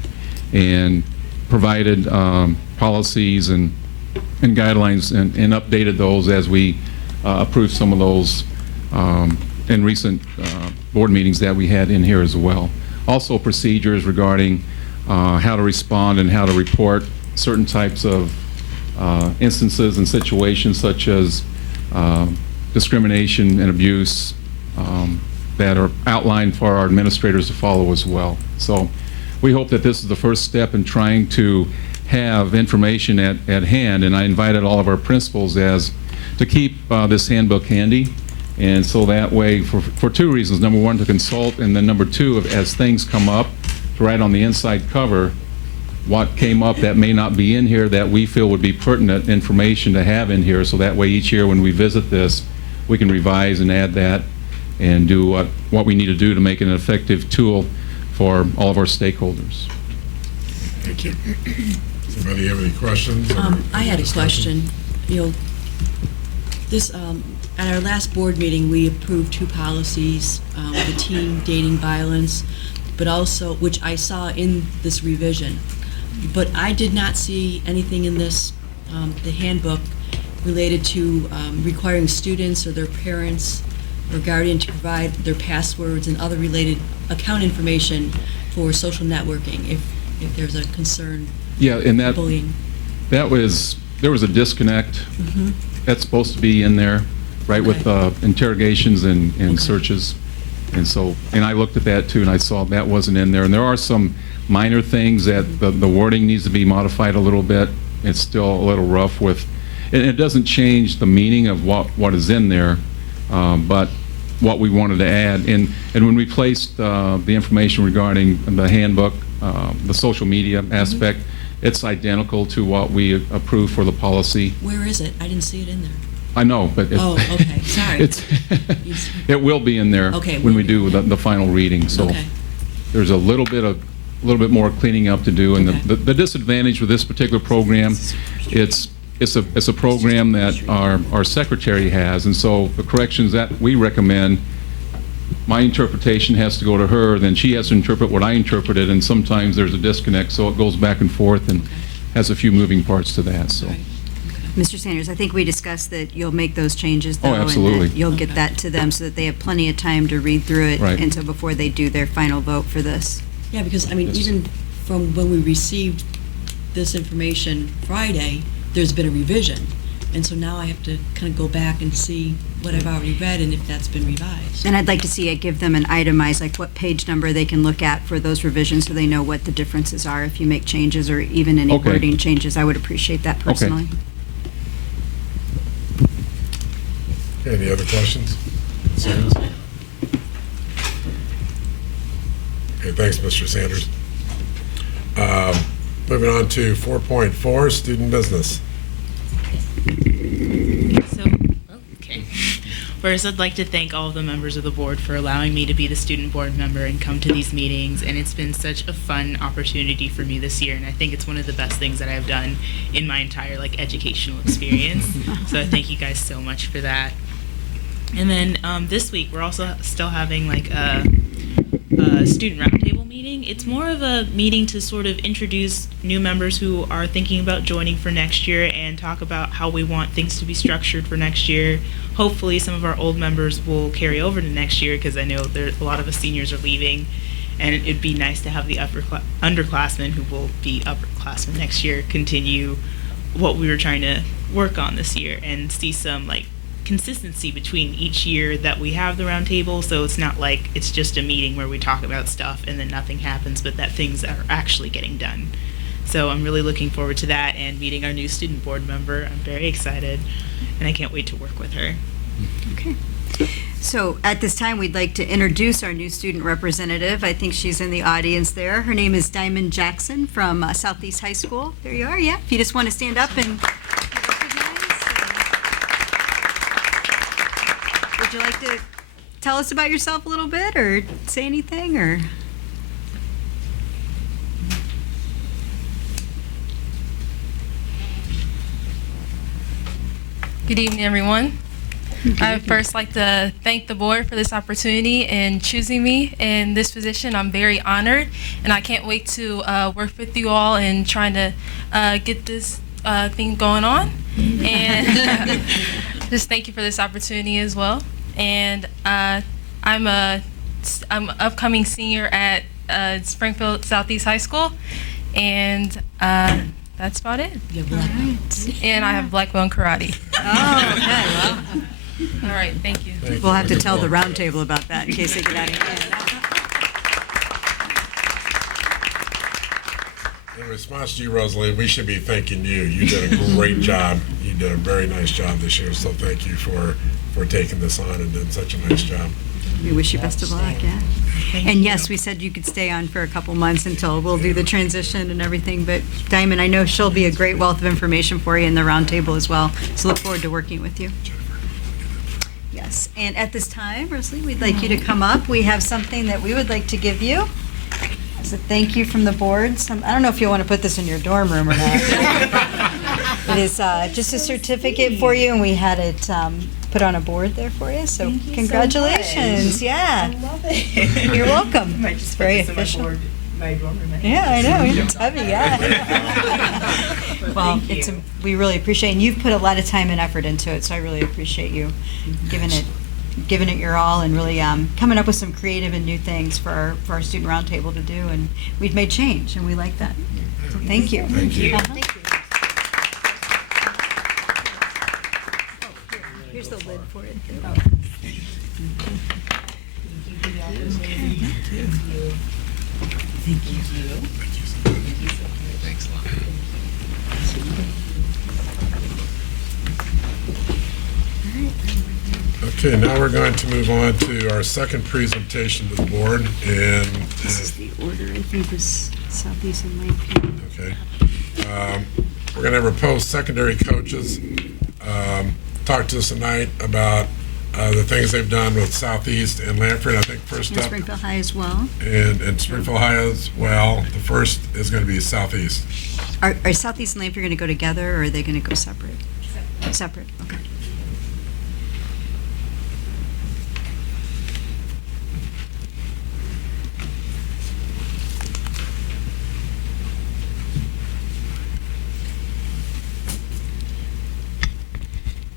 and provided policies and guidelines and updated those as we approved some of those in recent board meetings that we had in here as well. Also procedures regarding how to respond and how to report certain types of instances and situations such as discrimination and abuse that are outlined for our administrators to follow as well. So we hope that this is the first step in trying to have information at hand, and I invited all of our principals to keep this handbook handy, and so that way for two reasons. Number one, to consult, and then number two, as things come up, to write on the inside cover what came up that may not be in here that we feel would be pertinent information to have in here, so that way each year when we visit this, we can revise and add that and do what we need to do to make it an effective tool for all of our stakeholders. Thank you. Does anybody have any questions? I had a question. This at our last board meeting, we approved 2 policies, the teen dating violence, but also, which I saw in this revision. But I did not see anything in this, the handbook, related to requiring students or their parents or guardian to provide their passwords and other related account information for social networking if there's a concern. Yeah, and that bullying. there was a disconnect. Mm-hmm. That's supposed to be in there, right, with interrogations and searches. And I looked at that too, and I saw that wasn't in there. And there are some minor things that the wording needs to be modified a little bit. It's still a little rough with, and it doesn't change the meaning of what is in there, but what we wanted to add. And when we placed the information regarding the handbook, the social media aspect, it's identical to what we approved for the policy. Where is it? I didn't see it in there. I know, but okay, sorry. It will be in there when we do the final reading. So there's a little bit more cleaning up to do. And the disadvantage with this particular program, it's a program that our secretary has, and so the corrections that we recommend, my interpretation has to go to her, then she has to interpret what I interpreted, and sometimes there's a disconnect, so it goes back and forth and has a few moving parts to that. So. Mr. Sanders, I think we discussed that you'll make those changes, though. Oh, absolutely. And that you'll get that to them so that they have plenty of time to read through it. Right. And so before they do their final vote for this. Yeah, because, I mean, even from when we received this information Friday, there's been a revision. And so now I have to kind of go back and see what I've already read and if that's been revised. And I'd like to see it give them an itemized, like what page number they can look at for those revisions so they know what the differences are if you make changes or even any wording changes. I would appreciate that personally. Okay, any other questions? Okay, thanks, Mr. Sanders. Moving on to 4.4, student business. First, I'd like to thank all of the members of the board for allowing me to be the student board member and come to these meetings, and it's been such a fun opportunity for me this year, and I think it's one of the best things that I've done in my entire educational experience. So I thank you guys so much for that. And then this week we're also still having a student roundtable meeting. It's more of a meeting to sort of introduce new members who are thinking about joining for next year and talk about how we want things to be structured for next year. Hopefully some of our old members will carry over to next year, because I know a lot of us seniors are leaving, and it'd be nice to have the underclassmen who will be upperclassmen next year continue what we were trying to work on this year and see some consistency between each year that we have the roundtable, so it's not like it's just a meeting where we talk about stuff and then nothing happens, but that things are actually getting done. So I'm really looking forward to that and meeting our new student board member. I'm very excited, and I can't wait to work with her. Okay. So at this time, we'd like to introduce our new student representative. I think she's in the audience there. Her name is Diamond Jackson from Southeast High School. There you are, yeah. If you just want to stand up and would you like to tell us about yourself a little bit or say anything or? Good evening, everyone. I would first like to thank the board for this opportunity and choosing me in this position. I'm very honored, and I can't wait to work with you all and trying to get this thing going on. And just thank you for this opportunity as well. And I'm an upcoming senior at Springfield Southeast High School, and that's about it. You have black belts. And I have black belt in karate. Oh, okay, well. All right, thank you. We'll have to tell the roundtable about that in case they get out of here. In response to you, Rosalie, we should be thanking you. You did a great job. You did a very nice job this year, so thank you for taking this on and doing such a nice job. We wish you best of luck, yeah. And yes, we said you could stay on for a couple months until we'll do the transition and everything, but Diamond, I know she'll be a great wealth of information for you in the roundtable as well, so look forward to working with you. Yes, and at this time, Rosalie, we'd like you to come up. We have something that we would like to give you as a thank you from the board. I don't know if you want to put this in your dorm room or not. It is just a certificate for you, and we had it put on a board there for you, so Thank you so congratulations. much. Yeah. I love it. You're welcome. Might just It's put very this in my official. board- my dorm room. Yeah, I know. It's heavy, yeah. Well, Thank it's you. we really appreciate, and you've put a lot of time and effort into it, so I really appreciate you giving it your all and really coming up with some creative and new things for our student roundtable to do, and we've made change, and we like that. So thank you. Thank you. Uh-huh. Oh, here's the lid for it. Thank you. Thanks a lot. Okay, now we're going to move on to our second presentation to the board, and This is the order, I think, was Southeast and Lakeview. okay. We're going to have our post-secondary coaches talk to us tonight about the things they've done with Southeast and Lanford. I think first And up, Springfield High as well. and Springfield High as well. The first is going to be Southeast. Are Southeast and Lanford going to go together, or are they going to go separate? Separate, okay.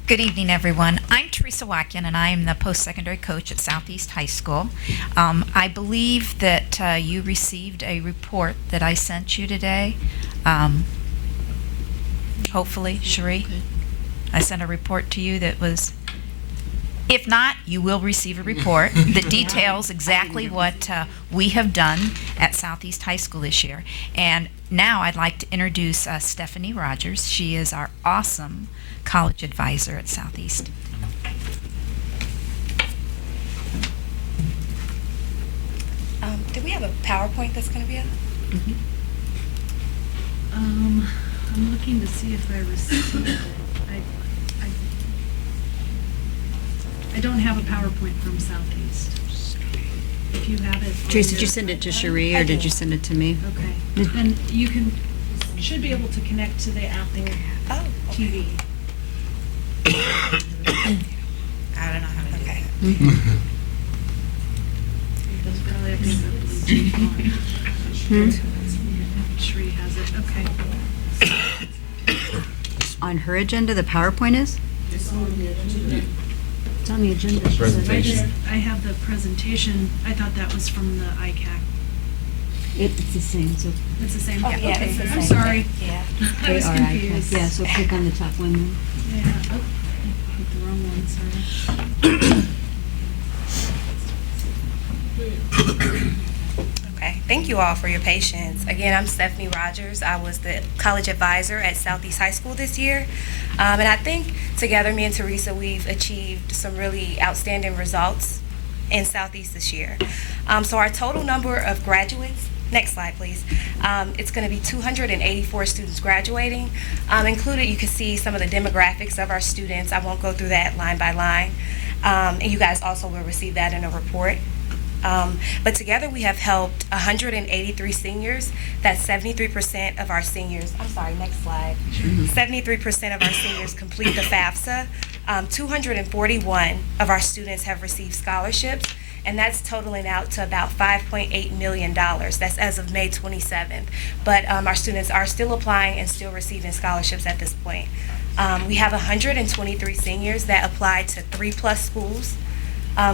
Good evening, everyone. I'm Teresa Watkins, and I am the post-secondary coach at Southeast High School. I believe that you received a report that I sent you today. Hopefully, Cherie, I sent a report to you that was, if not, you will receive a report that details exactly what we have done at Southeast High School this year. And now I'd like to introduce Stephanie Rogers. She is our awesome college advisor at Southeast. Do we have a PowerPoint that's going to be up? I'm looking to see if I received it. I don't have a PowerPoint from Southeast. If you have it. Trace, did you send it to Cherie, or did you send it to me? Okay, then you should be able to connect to the Apple TV. I don't know how to do that. Those probably have to have the Bluetooth on. Sheree has it, okay. On her agenda, the PowerPoint is? It's on the agenda. It's on the agenda. she said. I have the presentation, I thought that was from the ICAC. It's the same, so. It's the same, Oh, yeah, okay, it's the I'm same sorry. thing, yeah. I was They are ICAC. confused. Yeah, so click on the top one. Yeah, oh, hit the wrong Okay, thank you all for your patience. Again, I'm Stephanie Rogers. I was the college advisor at Southeast High School this year. And I think together, me and Teresa, we've achieved some really outstanding results in Southeast this year. So our total number of graduates, next slide please, it's going to be 284 students graduating. Included, you can see some of the demographics of our students. I won't go through that line by line. And you guys also will receive that in a report. But together we have helped 183 seniors. That's 73% of our seniors. I'm sorry, next slide. 73% of our seniors complete the FAFSA. 241 of our students have received scholarships, and that's totaling out to about $5.8 million. That's as of May 27th. But our students are still applying and still receiving scholarships at this point. We have 123 seniors that applied to 3+ schools.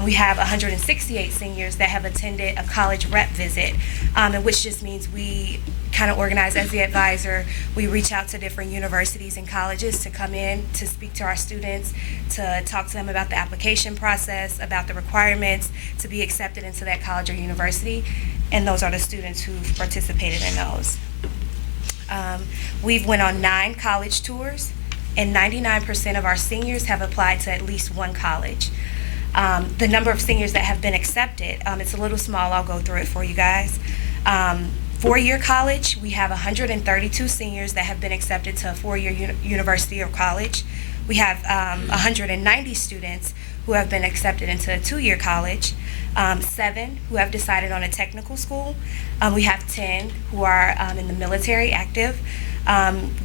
We have 168 seniors that have attended a college rep visit, and which just means we kind of organize as the advisor. We reach out to different universities and colleges to come in to speak to our students, to talk to them about the application process, about the requirements to be accepted into that college or university, and those are the students who've participated in those. We've went on 9 college tours, and 99% of our seniors have applied to at least one college. The number of seniors that have been accepted, it's a little small, I'll go through it for you guys. 4-year college, we have 132 seniors that have been accepted to a 4-year university or college. We have 190 students who have been accepted into a 2-year college, 7 who have decided on a technical school. We have 10 who are in the military active.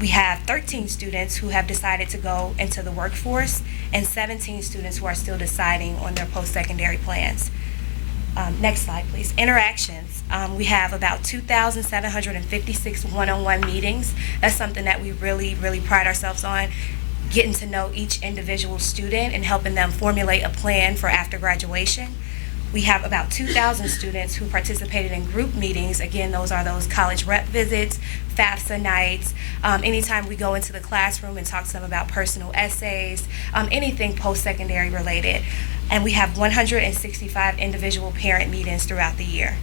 We have 13 students who have decided to go into the workforce, and 17 students who are still deciding on their post-secondary plans. Next slide, please. Interactions. We have about 2,756 one-on-one meetings. That's something that we really, really pride ourselves on, getting to know each individual student and helping them formulate a plan for after graduation. We have about 2,000 students who participated in group meetings. Again, those are those college rep visits, FAFSA nights, anytime we go into the classroom and talk to them about personal essays, anything post-secondary related. And we have 165 individual parent meetings throughout the year.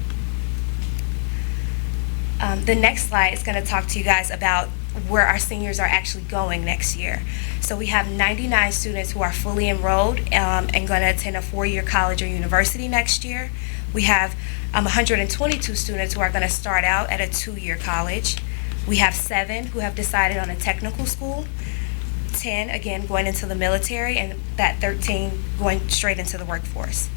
The next slide is going to talk to you guys about where our seniors are actually going next year. So we have 99 students who are fully enrolled and going to attend a 4-year college or university next year. We have 122 students who are going to start out at a 2-year college. We have 7 who have decided on a technical school, 10 again going into the military, and that 13 going straight into the workforce.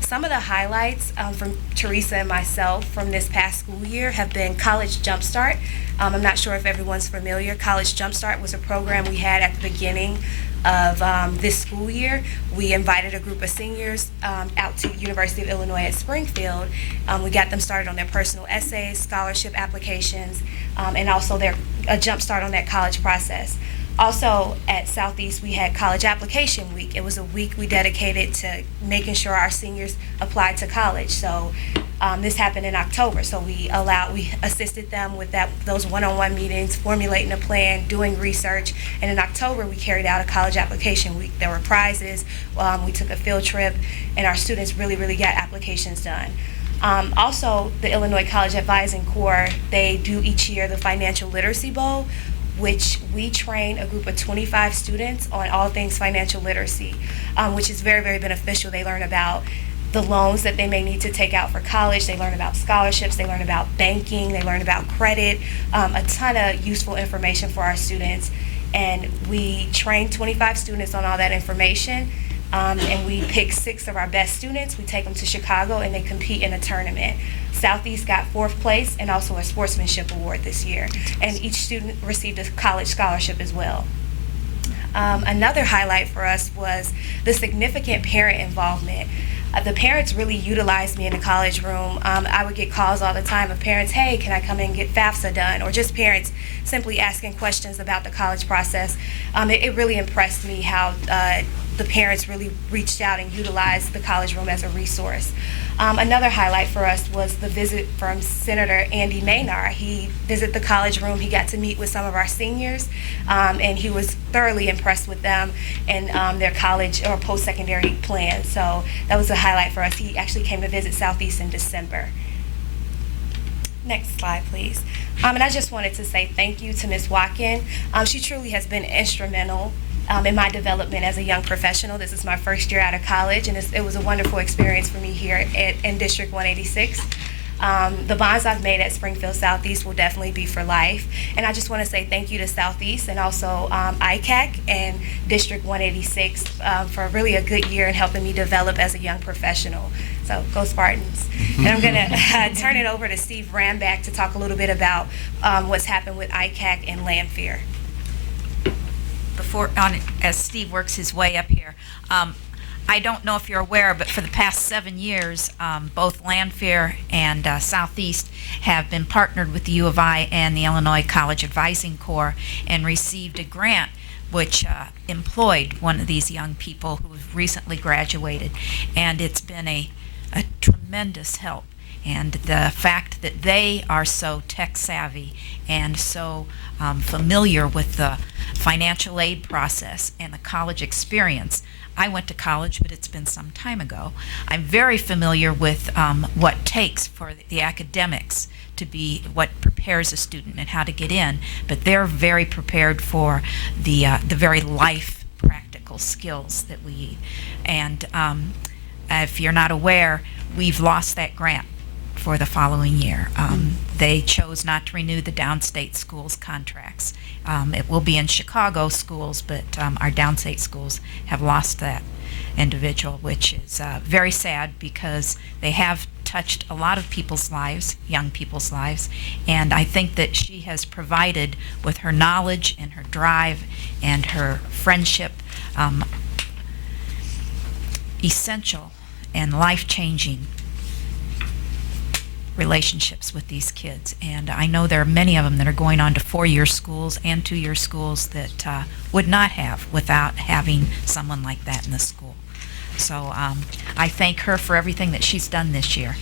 Some of the highlights from Teresa and myself from this past school year have been College Jumpstart. I'm not sure if everyone's familiar. College Jumpstart was a program we had at the beginning of this school year. We invited a group of seniors out to University of Illinois at Springfield. We got them started on their personal essays, scholarship applications, and also a jump start on that college process. Also at Southeast, we had College Application Week. It was a week we dedicated to making sure our seniors applied to college. So this happened in October. So we assisted them with those one-on-one meetings, formulating a plan, doing research. And in October, we carried out a College Application Week. There were prizes. We took a field trip, and our students really, really got applications done. Also, the Illinois College Advising Corps, they do each year the Financial Literacy Bowl, which we train a group of 25 students on all things financial literacy, which is very, very beneficial. They learn about the loans that they may need to take out for college. They learn about scholarships. They learn about banking. They learn about credit, a ton of useful information for our students. And we train 25 students on all that information, and we pick 6 of our best students. We take them to Chicago, and they compete in a tournament. Southeast got 4th place and also a sportsmanship award this year, and each student received a college scholarship as well. Another highlight for us was the significant parent involvement. The parents really utilized me in the college room. I would get calls all the time of parents, hey, can I come in and get FAFSA done? Or just parents simply asking questions about the college process. It really impressed me how the parents really reached out and utilized the college room as a resource. Another highlight for us was the visit from Senator Andy Maynard. He visited the college room. He got to meet with some of our seniors, and he was thoroughly impressed with them and their college or post-secondary plans. So that was a highlight for us. He actually came to visit Southeast in December. Next slide, please. And I just wanted to say thank you to Ms. Watkin. She truly has been instrumental in my development as a young professional. This is my first year out of college, and it was a wonderful experience for me here in District 186. The bonds I've made at Springfield Southeast will definitely be for life. And I just want to say thank you to Southeast and also ICAC and District 186 for really a good year in helping me develop as a young professional. So go Spartans. And I'm going to turn it over to Steve Ramback to talk a little bit about what's happened with ICAC and Lanphier. As Steve works his way up here, I don't know if you're aware, but for the past 7 years, both Lanphier and Southeast have been partnered with the U of I and the Illinois College Advising Corps and received a grant which employed one of these young people who has recently graduated, and it's been a tremendous help. And the fact that they are so tech savvy and so familiar with the financial aid process and the college experience. I went to college, but it's been some time ago. I'm very familiar with what takes for the academics to be what prepares a student and how to get in, but they're very prepared for the very life practical skills that we need. And if you're not aware, we've lost that grant for the following year. They chose not to renew the downstate schools contracts. It will be in Chicago schools, but our downstate schools have lost that individual, which is very sad because they have touched a lot of people's lives, young people's lives, and I think that she has provided with her knowledge and her drive and her friendship essential and life-changing relationships with these kids. And I know there are many of them that are going on to 4-year schools and 2-year schools that would not have without having someone like that in the school. So I thank her for everything that she's done this year.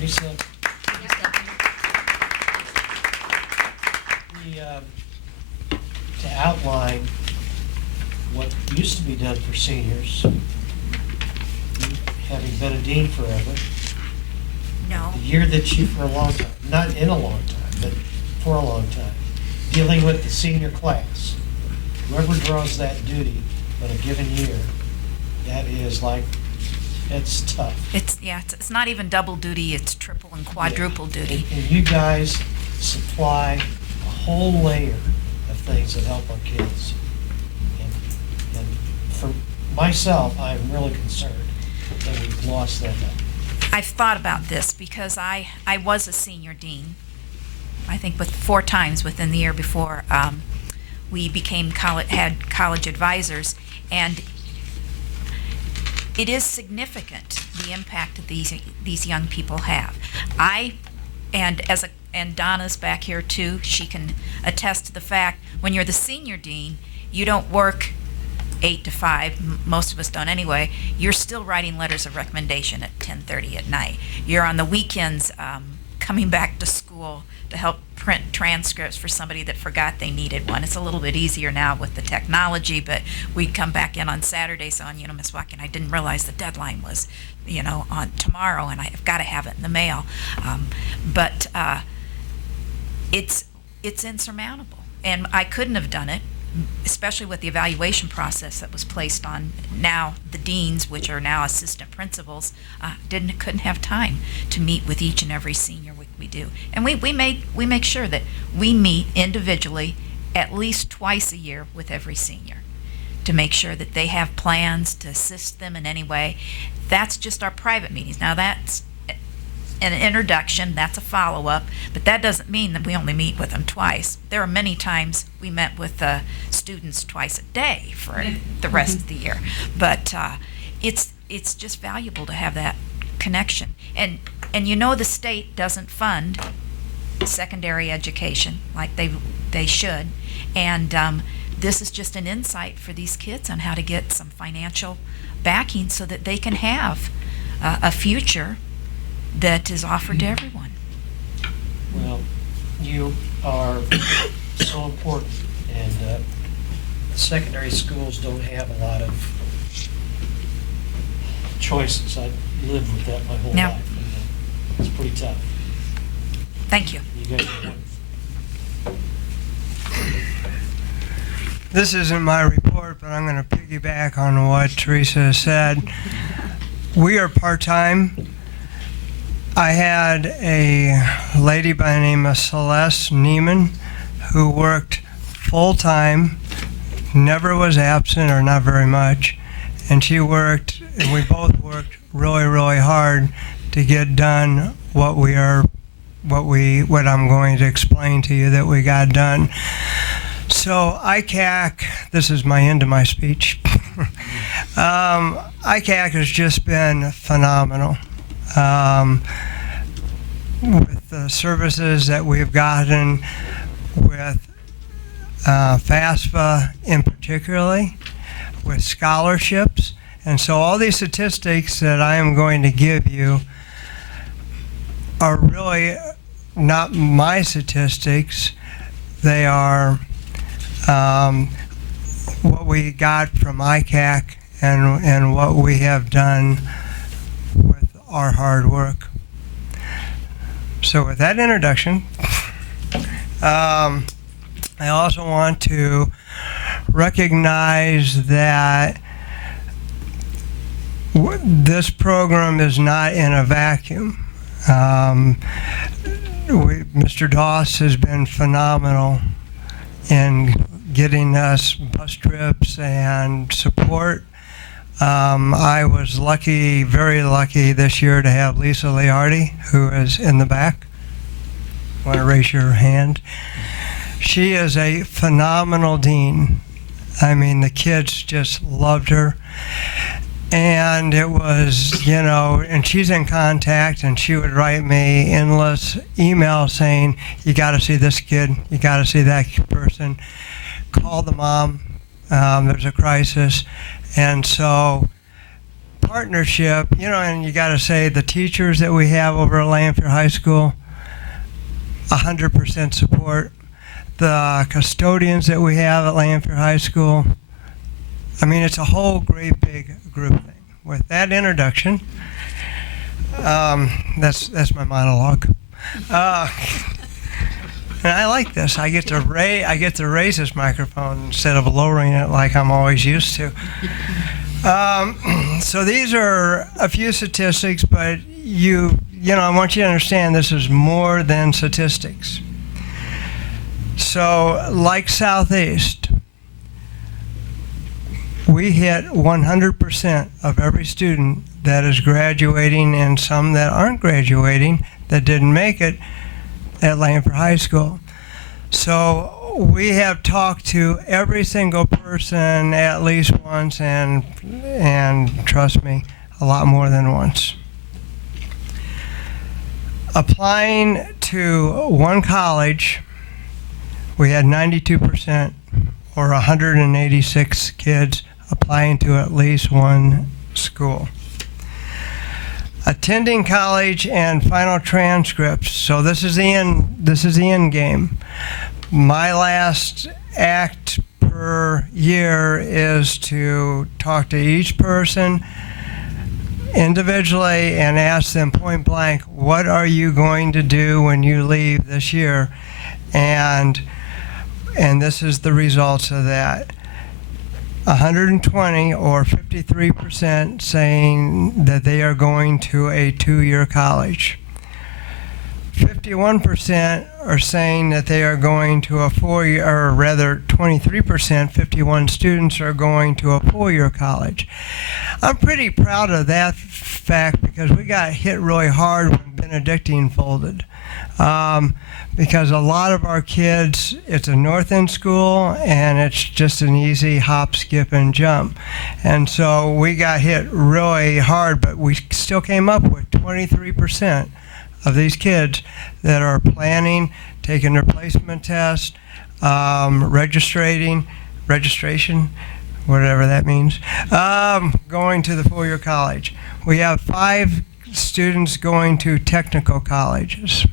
Lisa, to outline what used to be done for seniors, having been a dean forever. No. The year that you, for a long time, not in a long time, but for a long time, dealing with the senior class, whoever draws that duty on a given year, that is like, it's tough. It's not even double duty, it's triple and quadruple duty. And you guys supply a whole layer of things that help our kids. And for myself, I'm really concerned that we've lost that. I've thought about this because I was a senior dean, I think with 4 times within the year before we became had college advisors, and it is significant the impact that these young people have. And Donna's back here too, she can attest to the fact when you're the senior dean, you don't work 8 to 5, most of us don't anyway. You're still writing letters of recommendation at 10:30 at night. You're on the weekends coming back to school to help print transcripts for somebody that forgot they needed one. It's a little bit easier now with the technology, but we'd come back in on Saturdays on, Ms. Watkin, I didn't realize the deadline was, on tomorrow, and I've got to have it in the mail. But it's insurmountable, and I couldn't have done it, especially with the evaluation process that was placed on now the deans, which are now assistant principals, couldn't have time to meet with each and every senior we do. And we make sure that we meet individually at least twice a year with every senior to make sure that they have plans to assist them in any way. That's just our private meetings. Now that's an introduction, that's a follow-up, but that doesn't mean that we only meet with them twice. There are many times we met with the students twice a day for the rest of the year. But it's just valuable to have that connection. And the state doesn't fund secondary education like they should, and this is just an insight for these kids on how to get some financial backing so that they can have a future that is offered to everyone. Well, you are so important, and secondary schools don't have a lot of choices. I lived with that my whole Yeah. life, and it's pretty tough. Thank you. You guys are wonderful. This isn't my report, but I'm going to piggyback on what Teresa said. We are part-time. I had a lady by the name of Celeste Neiman who worked full-time, never was absent or not very much, and she worked, and we both worked really, really hard to get done what I'm going to explain to you that we got done. So ICAC, this is my end of my speech. ICAC has just been phenomenal. With the services that we've gotten with FAFSA in particularly, with scholarships. And so all these statistics that I am going to give you are really not my statistics. They are what we got from ICAC and what we have done with our hard work. So with that introduction, I also want to recognize that this program is not in a vacuum. Mr. Doss has been phenomenal in getting us bus trips and support. I was lucky, very lucky this year to have Lisa Liardi, who is in the back. Want to raise your hand? She is a phenomenal dean. I mean, the kids just loved her. And it was, and she's in contact, and she would write me endless emails saying, you got to see this kid, you got to see that person, call the mom, there's a crisis. And so partnership, and you got to say the teachers that we have over at Lanphier High School, 100% support. The custodians that we have at Lanphier High School, I mean, it's a whole great big group thing. With that introduction, that's my monologue. And I like this. I get to raise this microphone instead of lowering it like I'm always used to. So these are a few statistics, but I want you to understand this is more than statistics. So, like Southeast, we hit 100% of every student that is graduating and some that aren't graduating that didn't make it at Lanphier High School. So we have talked to every single person at least once, and trust me, a lot more than once. Applying to one college, we had 92%, or 186 kids applying to at least one school. Attending college and final transcripts. So this is the end game. My last act per year is to talk to each person individually and ask them point blank, what are you going to do when you leave this year? And this is the results of that. 120 or 53% saying that they are going to a 2-year college. 51% are saying that they are going to a 4-year, or rather 23%, 51 students are going to a 4-year college. I'm pretty proud of that fact because we got hit really hard when Benedictine folded. Because a lot of our kids, it's a North End school, and it's just an easy hop, skip, and jump. And so we got hit really hard, but we still came up with 23% of these kids that are planning, taking their placement test, registering registration, whatever that means, going to the four-year college. We have 5 students going to technical colleges.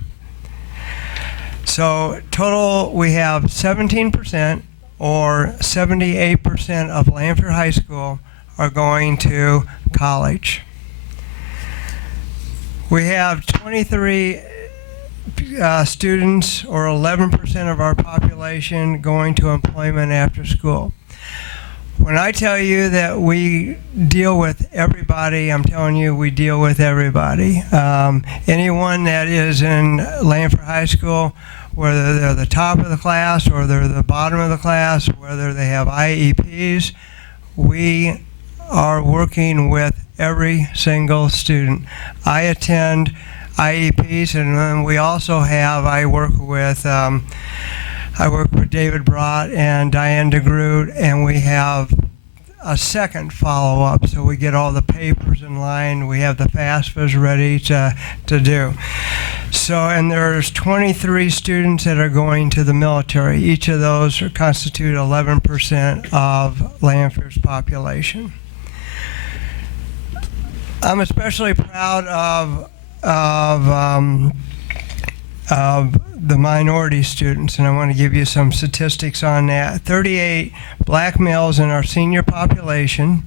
So total, we have 17%, or 78% of Lanphier High School are going to college. We have 23 students, or 11% of our population, going to employment after school. When I tell you that we deal with everybody, I'm telling you we deal with everybody. Anyone that is in Lanphier High School, whether they're the top of the class or they're the bottom of the class, whether they have IEPs, we are working with every single student. I attend IEPs, and then we also have, I work with David Brott and Diane DeGroot, and we have a second follow-up, so we get all the papers in line. We have the FAFSAs ready to do. So, and there's 23 students that are going to the military. Each of those constitute 11% of Lanphier's population. I'm especially proud of the minority students, and I want to give you some statistics on that. 38 black males in our senior population,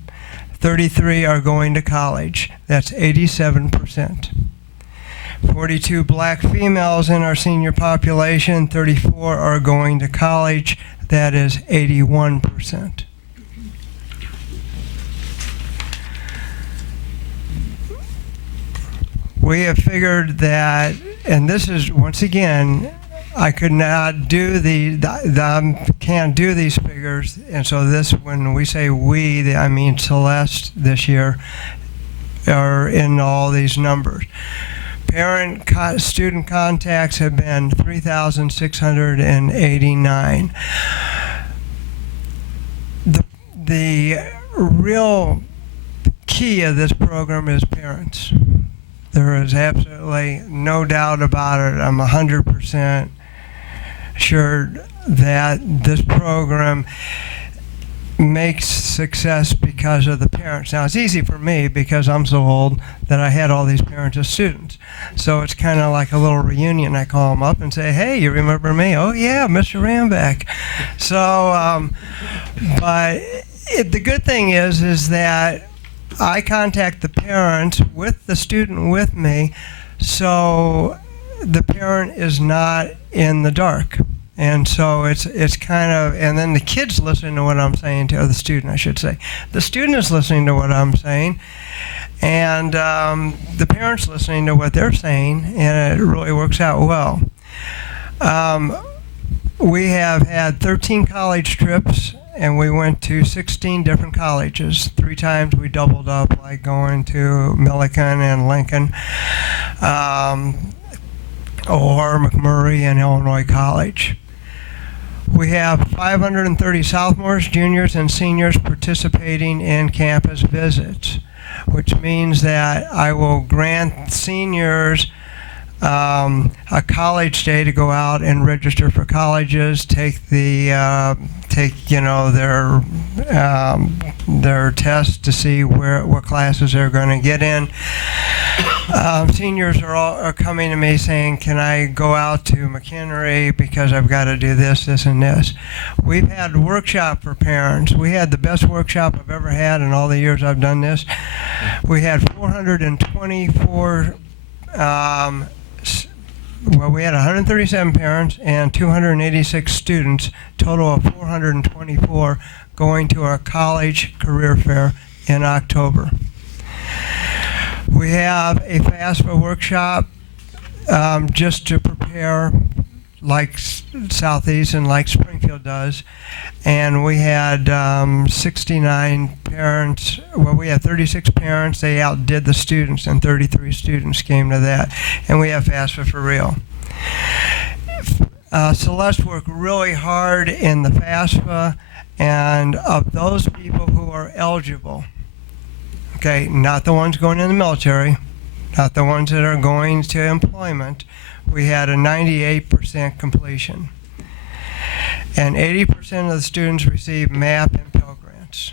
33 are going to college. That's 87%. 42 black females in our senior population, 34 are going to college. That is 81%. We have figured that, and this is, once again, I could not do can't do these figures, and so this, when we say we, I mean Celeste this year, are in all these numbers. Student contacts have been 3,689. The real key of this program is parents. There is absolutely no doubt about it. I'm 100% sure that this program makes success because of the parents. Now, it's easy for me because I'm so old that I had all these parents as students. So it's kind of like a little reunion. I call them up and say, hey, you remember me? Oh, yeah, Mr. Rambeck. So, but the good thing is that I contact the parents with the student with me, so the parent is not in the dark. And so it's kind of, and then the kid's listening to what I'm saying to, or the student, I should say. The student is listening to what I'm saying, and the parent's listening to what they're saying, and it really works out well. We have had 13 college trips, and we went to 16 different colleges. 3 times we doubled up, like going to Millikan and Lincoln, or McMurray and Illinois College. We have 530 sophomores, juniors, and seniors participating in campus visits, which means that I will grant seniors a college day to go out and register for colleges, take their tests to see what classes they're going to get in. Seniors are coming to me saying, can I go out to McHenry because I've got to do this, and this. We've had a workshop for parents. We had the best workshop I've ever had in all the years I've done this. We had 424 we had 137 parents and 286 students, total of 424, going to our college career fair in October. We have a FAFSA workshop just to prepare, like Southeast and like Springfield does, and we had 69 parents. Well, we had 36 parents. They outdid the students, and 33 students came to that. And we have FAFSA for real. Celeste worked really hard in the FAFSA, and of those people who are eligible, okay, not the ones going in the military, not the ones that are going to employment, we had a 98% completion. and 80% of the students receive MAP and Pell Grants.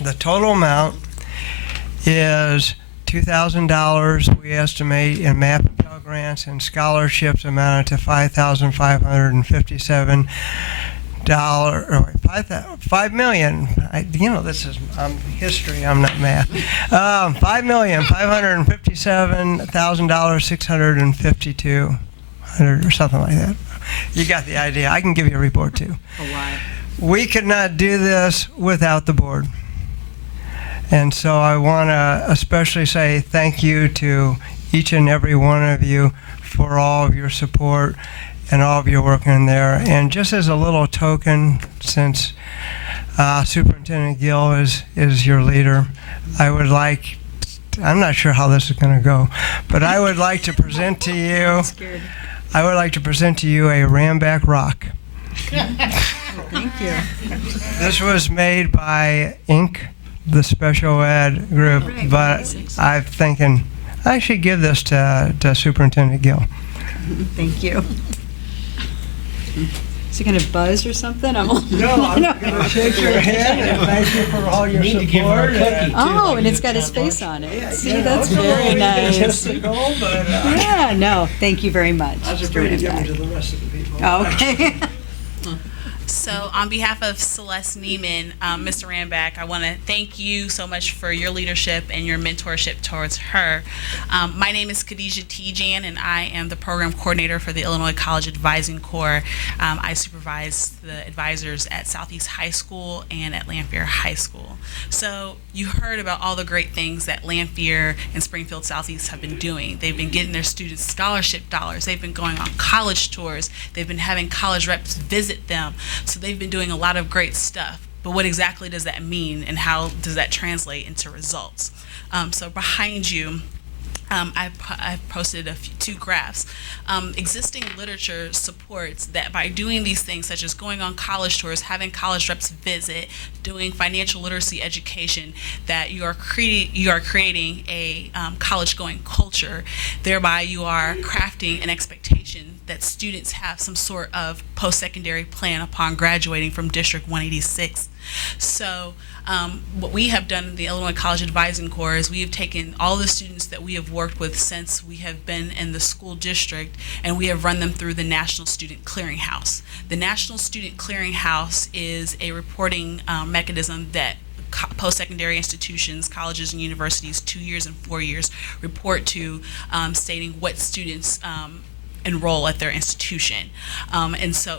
The total amount is $2,000 we estimate in MAP and Pell Grants, and scholarships amounted to $5,557. $5 million. This is history. I'm not math. $5,557,652, or something like that. You got the idea. I can give you a report too. A lot. We could not do this without the board. And so I want to especially say thank you to each and every one of you for all of your support and all of your work in there. And just as a little token, since Superintendent Gill is your leader, I'm not sure how this is going to go, but I would like to present to you, a Ramback rock. Thank you. This was made by Inc., the special ed group, but I'm thinking I should give this to Superintendent Gill. Thank you. Is it going to buzz or something? I'm going to shake your hand and thank you for all your support. Give her a cookie, too. Oh, and it's got his face on it. See, that's very nice. Yeah, no, thank you very much. I was afraid to give them to the rest of the people. Oh, okay. So on behalf of Celeste Neiman, Mr. Ramback, I want to thank you so much for your leadership and your mentorship towards her. My name is Khadijah Tijan, and I am the program coordinator for the Illinois College Advising Corps. I supervise the advisors at Southeast High School and at Lanphier High School. So you heard about all the great things that Lanphier and Springfield Southeast have been doing. They've been getting their students scholarship dollars. They've been going on college tours. They've been having college reps visit them. So they've been doing a lot of great stuff. But what exactly does that mean, and how does that translate into results? So behind you, I've posted two graphs. Existing literature supports that by doing these things, such as going on college tours, having college reps visit, doing financial literacy education, that you are creating a college-going culture. Thereby, you are crafting an expectation that students have some sort of post-secondary plan upon graduating from District 186. So what we have done in the Illinois College Advising Corps is we have taken all the students that we have worked with since we have been in the school district, and we have run them through the National Student Clearinghouse. The National Student Clearinghouse is a reporting mechanism that post-secondary institutions, colleges and universities, 2 years and 4 years, report to, stating what students enroll at their institution. And so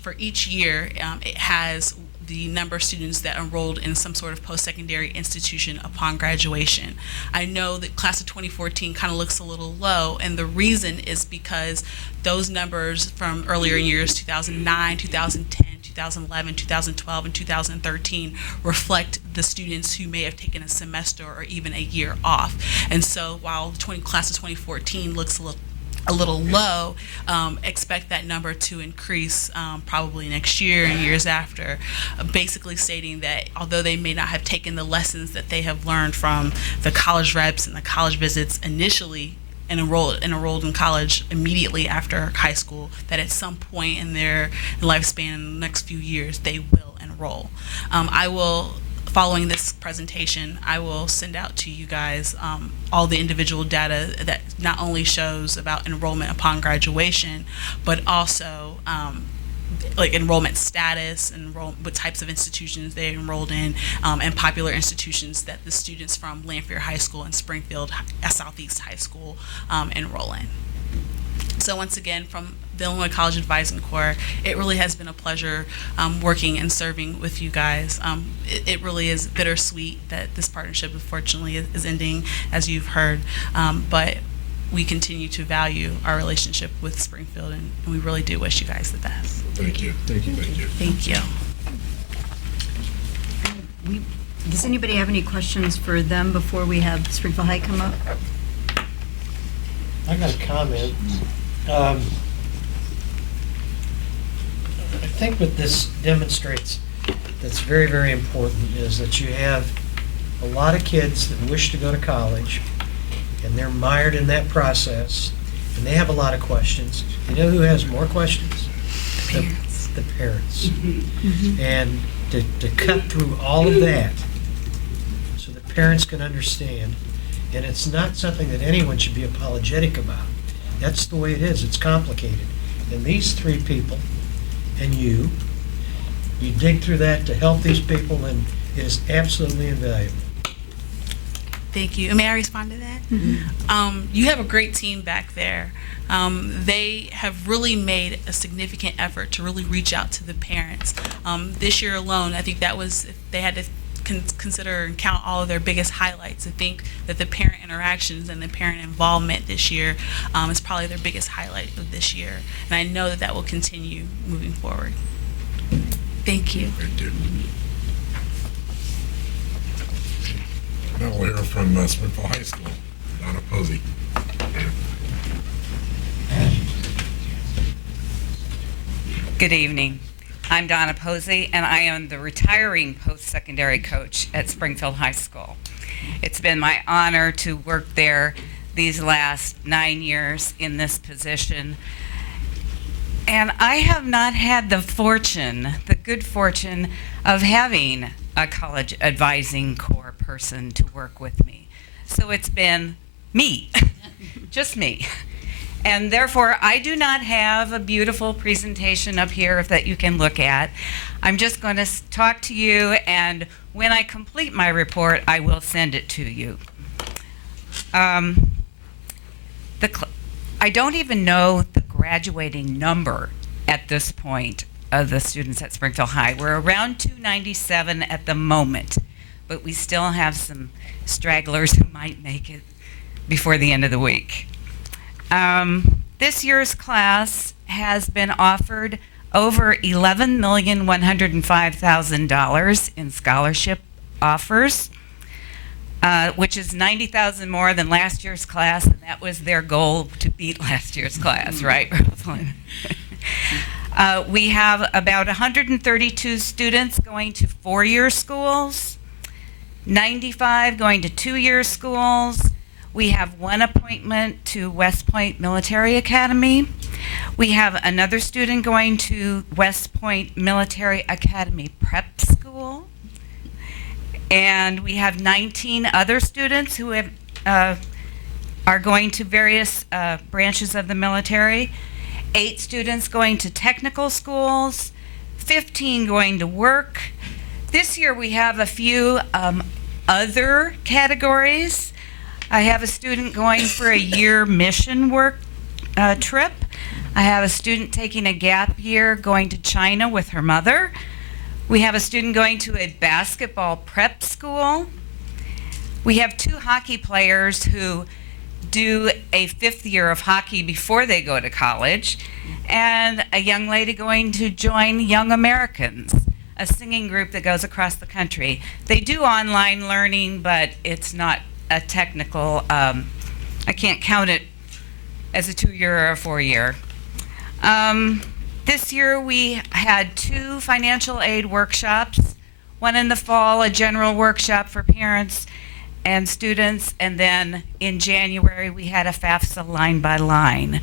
for each year, it has the number of students that enrolled in some sort of post-secondary institution upon graduation. I know that class of 2014 kind of looks a little low, and the reason is because those numbers from earlier years, 2009, 2010, 2011, 2012, and 2013 reflect the students who may have taken a semester or even a year off. And so while class of 2014 looks a little low, expect that number to increase probably next year and years after, basically stating that although they may not have taken the lessons that they have learned from the college reps and the college visits initially and enrolled in college immediately after high school, that at some point in their lifespan in the next few years they will enroll. Following this presentation, I will send out to you guys all the individual data that not only shows about enrollment upon graduation, but also like enrollment status, what types of institutions they enrolled in, and popular institutions that the students from Lanphier High School and Springfield Southeast High School enroll in. So once again, from the Illinois College Advising Corps, it really has been a pleasure working and serving with you guys. It really is bittersweet that this partnership, unfortunately, is ending, as you've heard, but we continue to value our relationship with Springfield, and we really do wish you guys the best. Thank you. Thank you. Thank you. Thank you. Does anybody have any questions for them before we have Springfield High come up? I got a comment. I think what this demonstrates that's very, very important is that you have a lot of kids that wish to go to college, and they're mired in that process, and they have a lot of questions. You know who has more questions? The parents. the parents. And to cut through all of that so that parents can understand, and it's not something that anyone should be apologetic about. That's the way it is. It's complicated. And these three people and you dig through that to help these people, and it is absolutely invaluable. Thank you. May I respond to that? You have a great team back there. They have really made a significant effort to really reach out to the parents. This year alone, I think that was, they had to consider and count all of their biggest highlights. I think that the parent interactions and the parent involvement this year is probably their biggest highlight of this year. And I know that that will continue moving forward. Thank you. Thank you. Now we'll hear from Springfield High School, Donna Posey. Good evening. I'm Donna Posey, and I am the retiring post-secondary coach at Springfield High School. It's been my honor to work there these last 9 years in this position. And I have not had the good fortune of having a college advising corps person to work with me. So it's been me, just me. And therefore, I do not have a beautiful presentation up here that you can look at. I'm just going to talk to you, and when I complete my report, I will send it to you. I don't even know the graduating number at this point of the students at Springfield High. We're around 297 at the moment, but we still have some stragglers who might make it before the end of the week. This year's class has been offered over $11,105,000 in scholarship offers, which is $90,000 more than last year's class, and that was their goal, to beat last year's class, right, Rosalind? We have about 132 students going to 4-year schools, 95 going to 2-year schools. We have 1 appointment to West Point Military Academy. We have another student going to West Point Military Academy Prep School. And we have 19 other students who have, are going to various branches of the military. 8 students going to technical schools, 15 going to work. This year we have a few other categories. I have a student going for a year mission work trip. I have a student taking a gap year going to China with her mother. We have a student going to a basketball prep school. We have 2 hockey players who do a 5th year of hockey before they go to college, and a young lady going to join Young Americans, a singing group that goes across the country. They do online learning, but it's not a technical, I can't count it as a 2-year or a 4-year. This year we had 2 financial aid workshops, one in the fall, a general workshop for parents and students, and then in January we had a FAFSA line by line.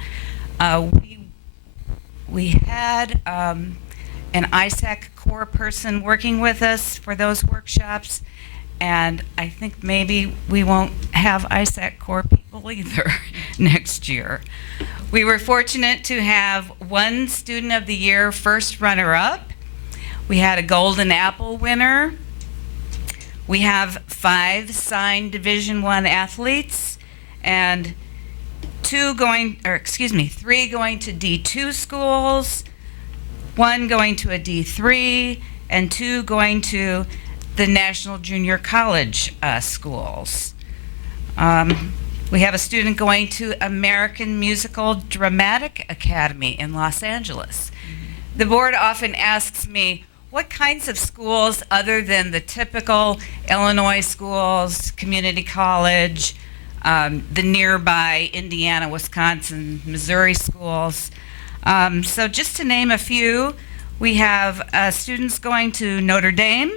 We had an ISAC core person working with us for those workshops, and I think maybe we won't have ISAC core people either next year. We were fortunate to have 1 Student of the Year first runner-up. We had a Golden Apple winner. We have 5 signed Division I athletes, and 3 going to D2 schools, 1 going to a D3, and 2 going to the National Junior College schools. We have a student going to American Musical Dramatic Academy in Los Angeles. The board often asks me, what kinds of schools, other than the typical Illinois schools, community college, the nearby Indiana, Wisconsin, Missouri schools? So just to name a few, we have students going to Notre Dame,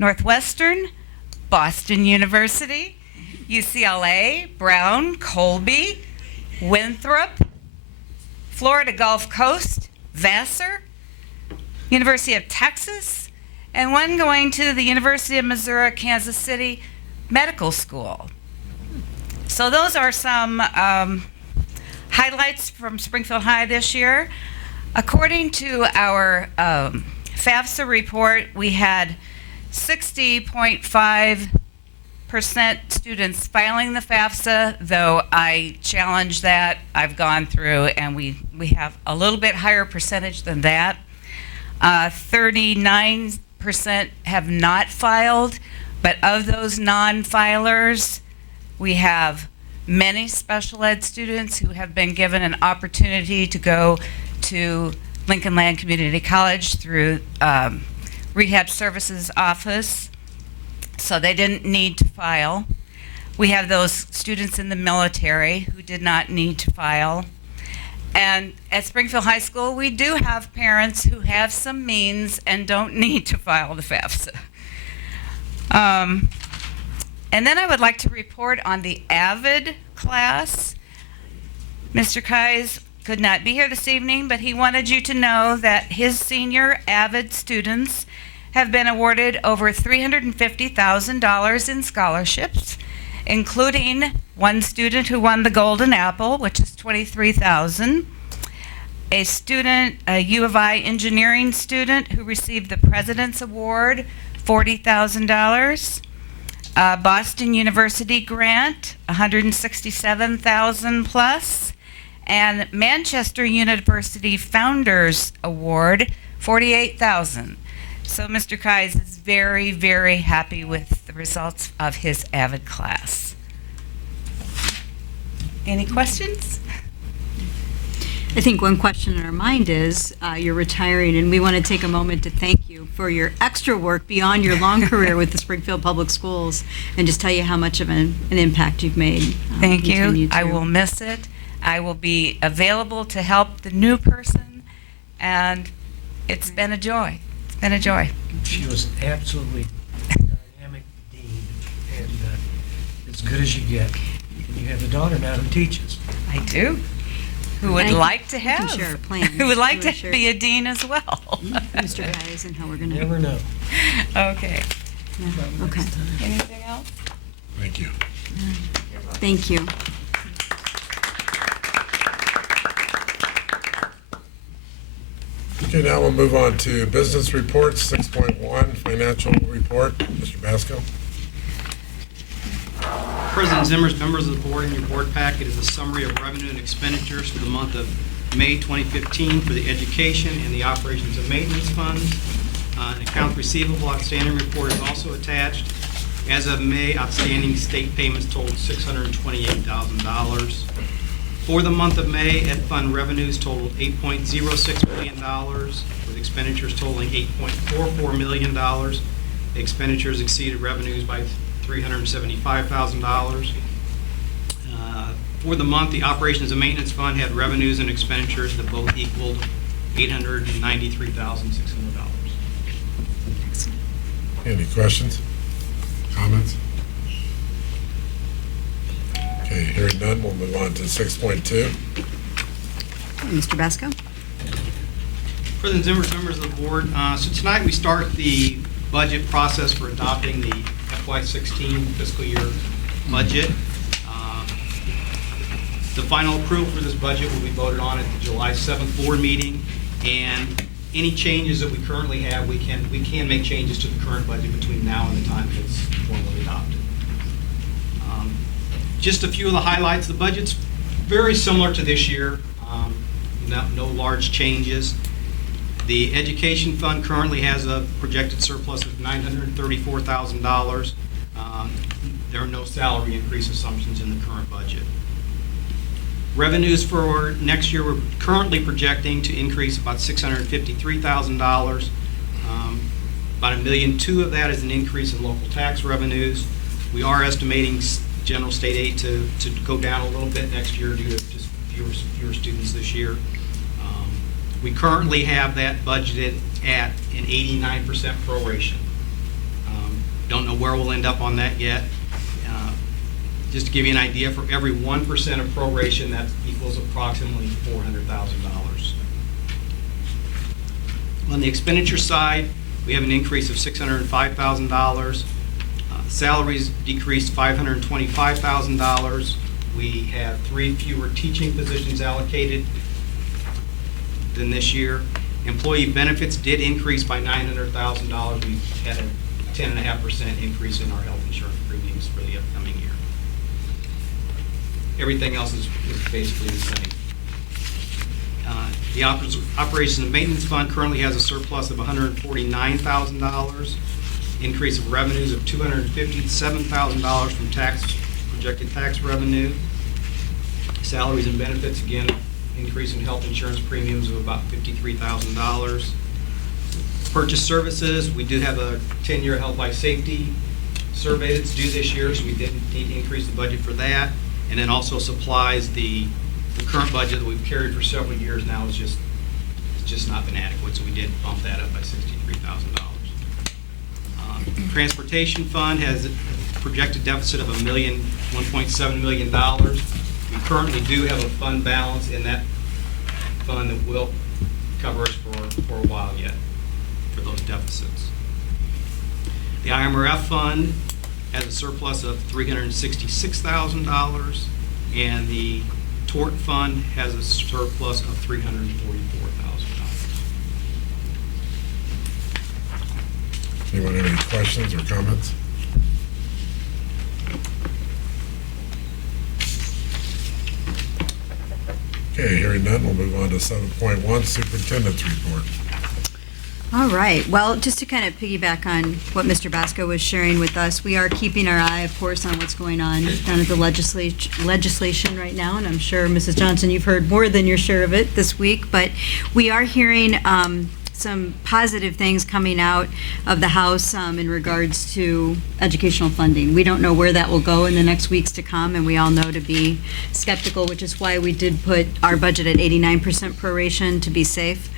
Northwestern, Boston University, UCLA, Brown, Colby, Winthrop, Florida Gulf Coast, Vassar, University of Texas, and one going to the University of Missouri, Kansas City Medical School. So those are some highlights from Springfield High this year. According to our FAFSA report, we had 60.5% students filing the FAFSA, though I challenge that. I've gone through, and we have a little bit higher percentage than that. 39% have not filed, but of those non-filers, we have many special ed students who have been given an opportunity to go to Lincoln Land Community College through Rehab Services Office, so they didn't need to file. We have those students in the military who did not need to file. And at Springfield High School, we do have parents who have some means and don't need to file the FAFSA. And then I would like to report on the AVID class. Mr. Kais could not be here this evening, but he wanted you to know that his senior AVID students have been awarded over $350,000 in scholarships, including one student who won the Golden Apple, which is $23,000, a student, a U of I engineering student who received the President's Award, $40,000, Boston University grant, $167,000 plus, and Manchester University Founders Award, $48,000. So Mr. Kais is very, very happy with the results of his AVID class. Any questions? I think one question in our mind is, you're retiring, and we want to take a moment to thank you for your extra work beyond your long career with the Springfield Public Schools, and just tell you how much of an impact you've made. Thank you. Continue I to. will miss it. I will be available to help the new person, and it's been a joy. It's been a joy. She was absolutely dynamic dean, and as good as you get. And you have a daughter now who teaches. I do. Who would Thank you. like to We can have, share a plan. who would like We to share- be a dean as well. Mr. Kais, and how we're going to. Never know. Okay. Okay. Anything else? Thank you. Thank you. Okay, now we'll move on to business reports, 6.1, financial report. Mr. Basco. President Zimmer's, members of the board, in your board packet is a summary of revenue and expenditures for the month of May 2015 for the education and the operations and maintenance funds. An accounts receivable outstanding report is also attached. As of May, outstanding state payments totaled $628,000. For the month of May, Ed Fund revenues totaled $8.06 million, with expenditures totaling $8.44 million. Expenditures exceeded revenues by $375,000. For the month, the Operations and Maintenance Fund had revenues and expenditures that both equaled $893,600. Any questions? Comments? Okay, hearing none, we'll move on to 6.2. Mr. Basco? President Zimmer, members of the board, so tonight we start the budget process for adopting the FY16 fiscal year budget. The final approval for this budget will be voted on at the July 7th board meeting, and any changes that we currently have, we can make changes to the current budget between now and the time it's formally adopted. Just a few of the highlights. The budget's very similar to this year, no large changes. The education fund currently has a projected surplus of $934,000. There are no salary increase assumptions in the current budget. Revenues for next year, we're currently projecting to increase about $653,000. About $1.2 million of that is an increase in local tax revenues. We are estimating general state aid to go down a little bit next year due to just fewer students this year. We currently have that budgeted at an 89% proration. Don't know where we'll end up on that yet. Just to give you an idea, for every 1% of proration, that equals approximately $400,000. On the expenditure side, we have an increase of $605,000. Salaries decreased $525,000. We have 3 fewer teaching positions allocated than this year. Employee benefits did increase by $900,000. We had a 10.5% increase in our health insurance premiums for the upcoming year. Everything else is basically the same. The Operations and Maintenance Fund currently has a surplus of $149,000, increase of revenues of $257,000 from projected tax revenue. Salaries and benefits, again, increase in health insurance premiums of about $53,000. Purchase services, we do have a 10-year health life safety survey that's due this year, so we did need to increase the budget for that. And then also supplies, the current budget that we've carried for several years now is just not been adequate, so we did bump that up by $63,000. Transportation fund has a projected deficit of $1.7 million. We currently do have a fund balance in that fund that will cover us for a while yet for those deficits. The IMRF fund has a surplus of $366,000, and the tort fund has a surplus of $344,000. Anyone have any questions or comments? Okay, hearing none, we'll move on to 7.1, Superintendent's Report. All right. Well, just to kind of piggyback on what Mr. Basco was sharing with us, we are keeping our eye, of course, on what's going on down at the legislation right now, and I'm sure, Mrs. Johnson, you've heard more than your share of it this week, but we are hearing some positive things coming out of the House in regards to educational funding. We don't know where that will go in the next weeks to come, and we all know to be skeptical, which is why we did put our budget at 89% proration to be safe.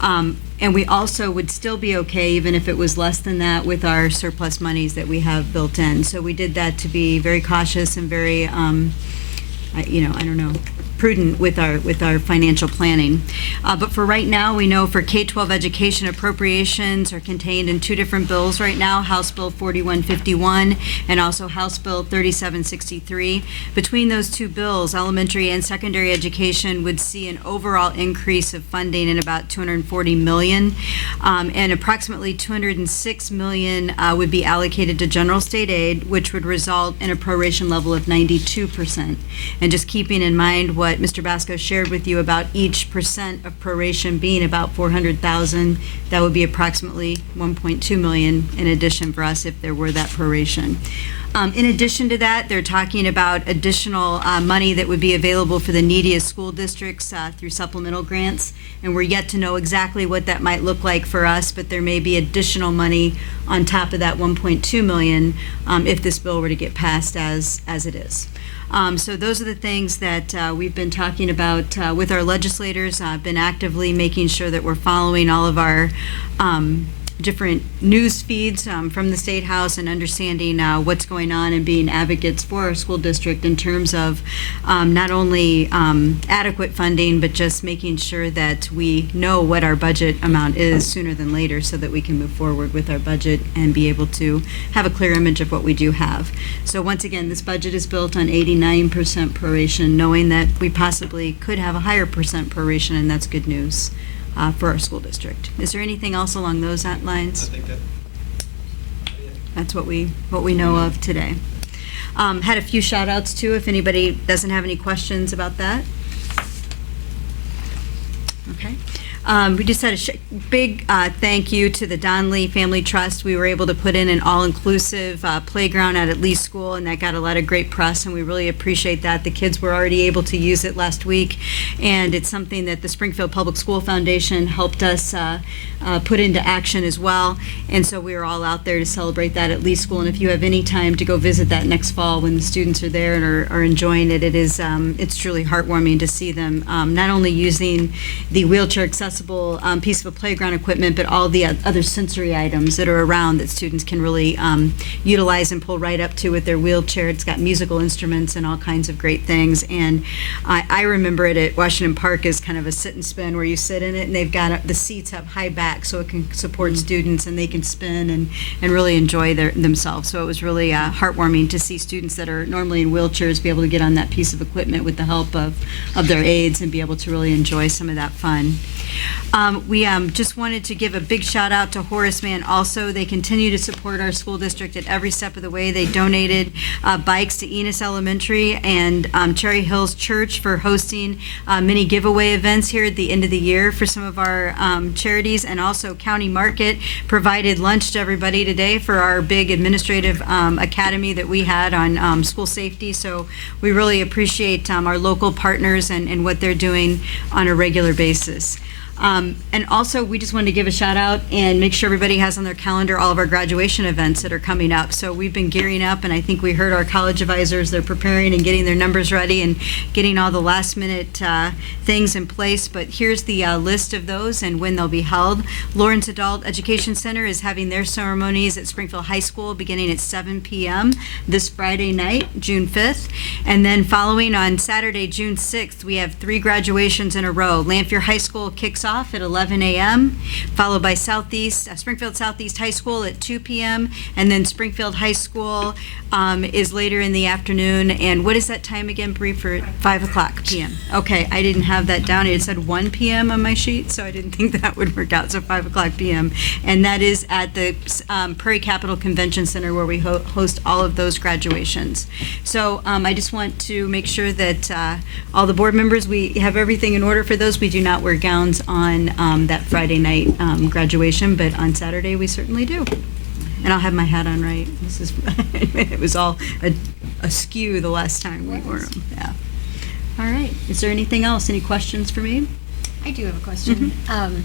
And we also would still be okay, even if it was less than that, with our surplus monies that we have built in. So we did that to be very cautious and very, prudent with our financial planning. But for right now, we know for K-12 education appropriations are contained in 2 different bills right now, House Bill 4151 and also House Bill 3763. Between those 2 bills, elementary and secondary education would see an overall increase of funding in about $240 million, and approximately $206 million would be allocated to general state aid, which would result in a proration level of 92%. And just keeping in mind what Mr. Basco shared with you about each percent of proration being about $400,000, that would be approximately $1.2 million in addition for us if there were that proration. In addition to that, they're talking about additional money that would be available for the neediest school districts through supplemental grants, and we're yet to know exactly what that might look like for us, but there may be additional money on top of that $1.2 million if this bill were to get passed as it is. So those are the things that we've been talking about with our legislators. I've been actively making sure that we're following all of our different news feeds from the State House and understanding what's going on and being advocates for our school district in terms of not only adequate funding, but just making sure that we know what our budget amount is sooner than later so that we can move forward with our budget and be able to have a clear image of what we do have. So once again, this budget is built on 89% proration, knowing that we possibly could have a higher percent proration, and that's good news for our school district. Is there anything else along those lines? I think that That's what we know of today. Had a few shout outs too, if anybody doesn't have any questions about that. Okay. We just had a big thank you to the Donnelly Family Trust. We were able to put in an all-inclusive playground at Lee School, and that got a lot of great press, and we really appreciate that. The kids were already able to use it last week, and it's something that the Springfield Public School Foundation helped us put into action as well, and so we were all out there to celebrate that at Lee School. And if you have any time to go visit that next fall when the students are there and are enjoying it, it's truly heartwarming to see them not only using the wheelchair accessible accessible piece of playground equipment, but all the other sensory items that are around that students can really utilize and pull right up to with their wheelchair. It's got musical instruments and all kinds of great things. And I remember it at Washington Park as kind of a sit and spin where you sit in it, and they've got the seats have high back so it can support students and they can spin and really enjoy themselves. So it was really heartwarming to see students that are normally in wheelchairs be able to get on that piece of equipment with the help of their aides and be able to really enjoy some of that fun. We just wanted to give a big shout out to Horace Mann also. They continue to support our school district at every step of the way. They donated bikes to Enos Elementary and Cherry Hills Church for hosting many giveaway events here at the end of the year for some of our charities. And also County Market provided lunch to everybody today for our big administrative academy that we had on school safety. So we really appreciate our local partners and what they're doing on a regular basis. And also, we just wanted to give a shout out and make sure everybody has on their calendar all of our graduation events that are coming up. So we've been gearing up, and I think we heard our college advisors, they're preparing and getting their numbers ready and getting all the last minute things in place. But here's the list of those and when they'll be held. Lawrence Adult Education Center is having their ceremonies at Springfield High School beginning at 7 p.m. this Friday night, June 5th. And then following on Saturday, June 6th, we have 3 graduations in a row. Lanphier High School kicks off at 11 a.m., followed by Springfield Southeast High School at 2 p.m., and then Springfield High School is later in the afternoon. And what is that time again, Bree, for 5 o'clock p.m.? Okay, I didn't have that down. It said 1 p.m. on my sheet, so I didn't think that would work out, so 5 o'clock p.m. And that is at the Prairie Capital Convention Center where we host all of those graduations. So I just want to make sure that all the board members, we have everything in order for those. We do not wear gowns on that Friday night graduation, but on Saturday we certainly do. And I'll have my hat on right. This is it was all askew the last time we wore them. Yeah. All right. Is there anything else? Any questions for me? I do have a question. Mm-hmm.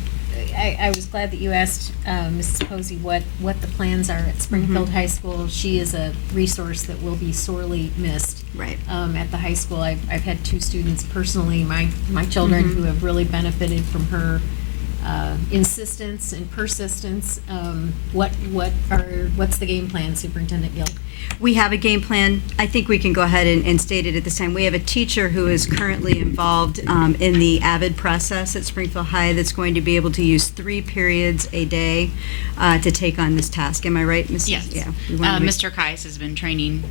I was glad that you asked Mrs. Posey what the plans are at Springfield High School. She is a resource that will be sorely missed. Right. At the high school, I've had 2 students personally, my children, who have really benefited from her insistence and persistence. What's the game plan, Superintendent Gill? We have a game plan. I think we can go ahead and state it at this time. We have a teacher who is currently involved in the AVID process at Springfield High that's going to be able to use 3 periods a day to take on this task. Am I right, Mrs.? Yes. Yeah. Mr. Kais has been training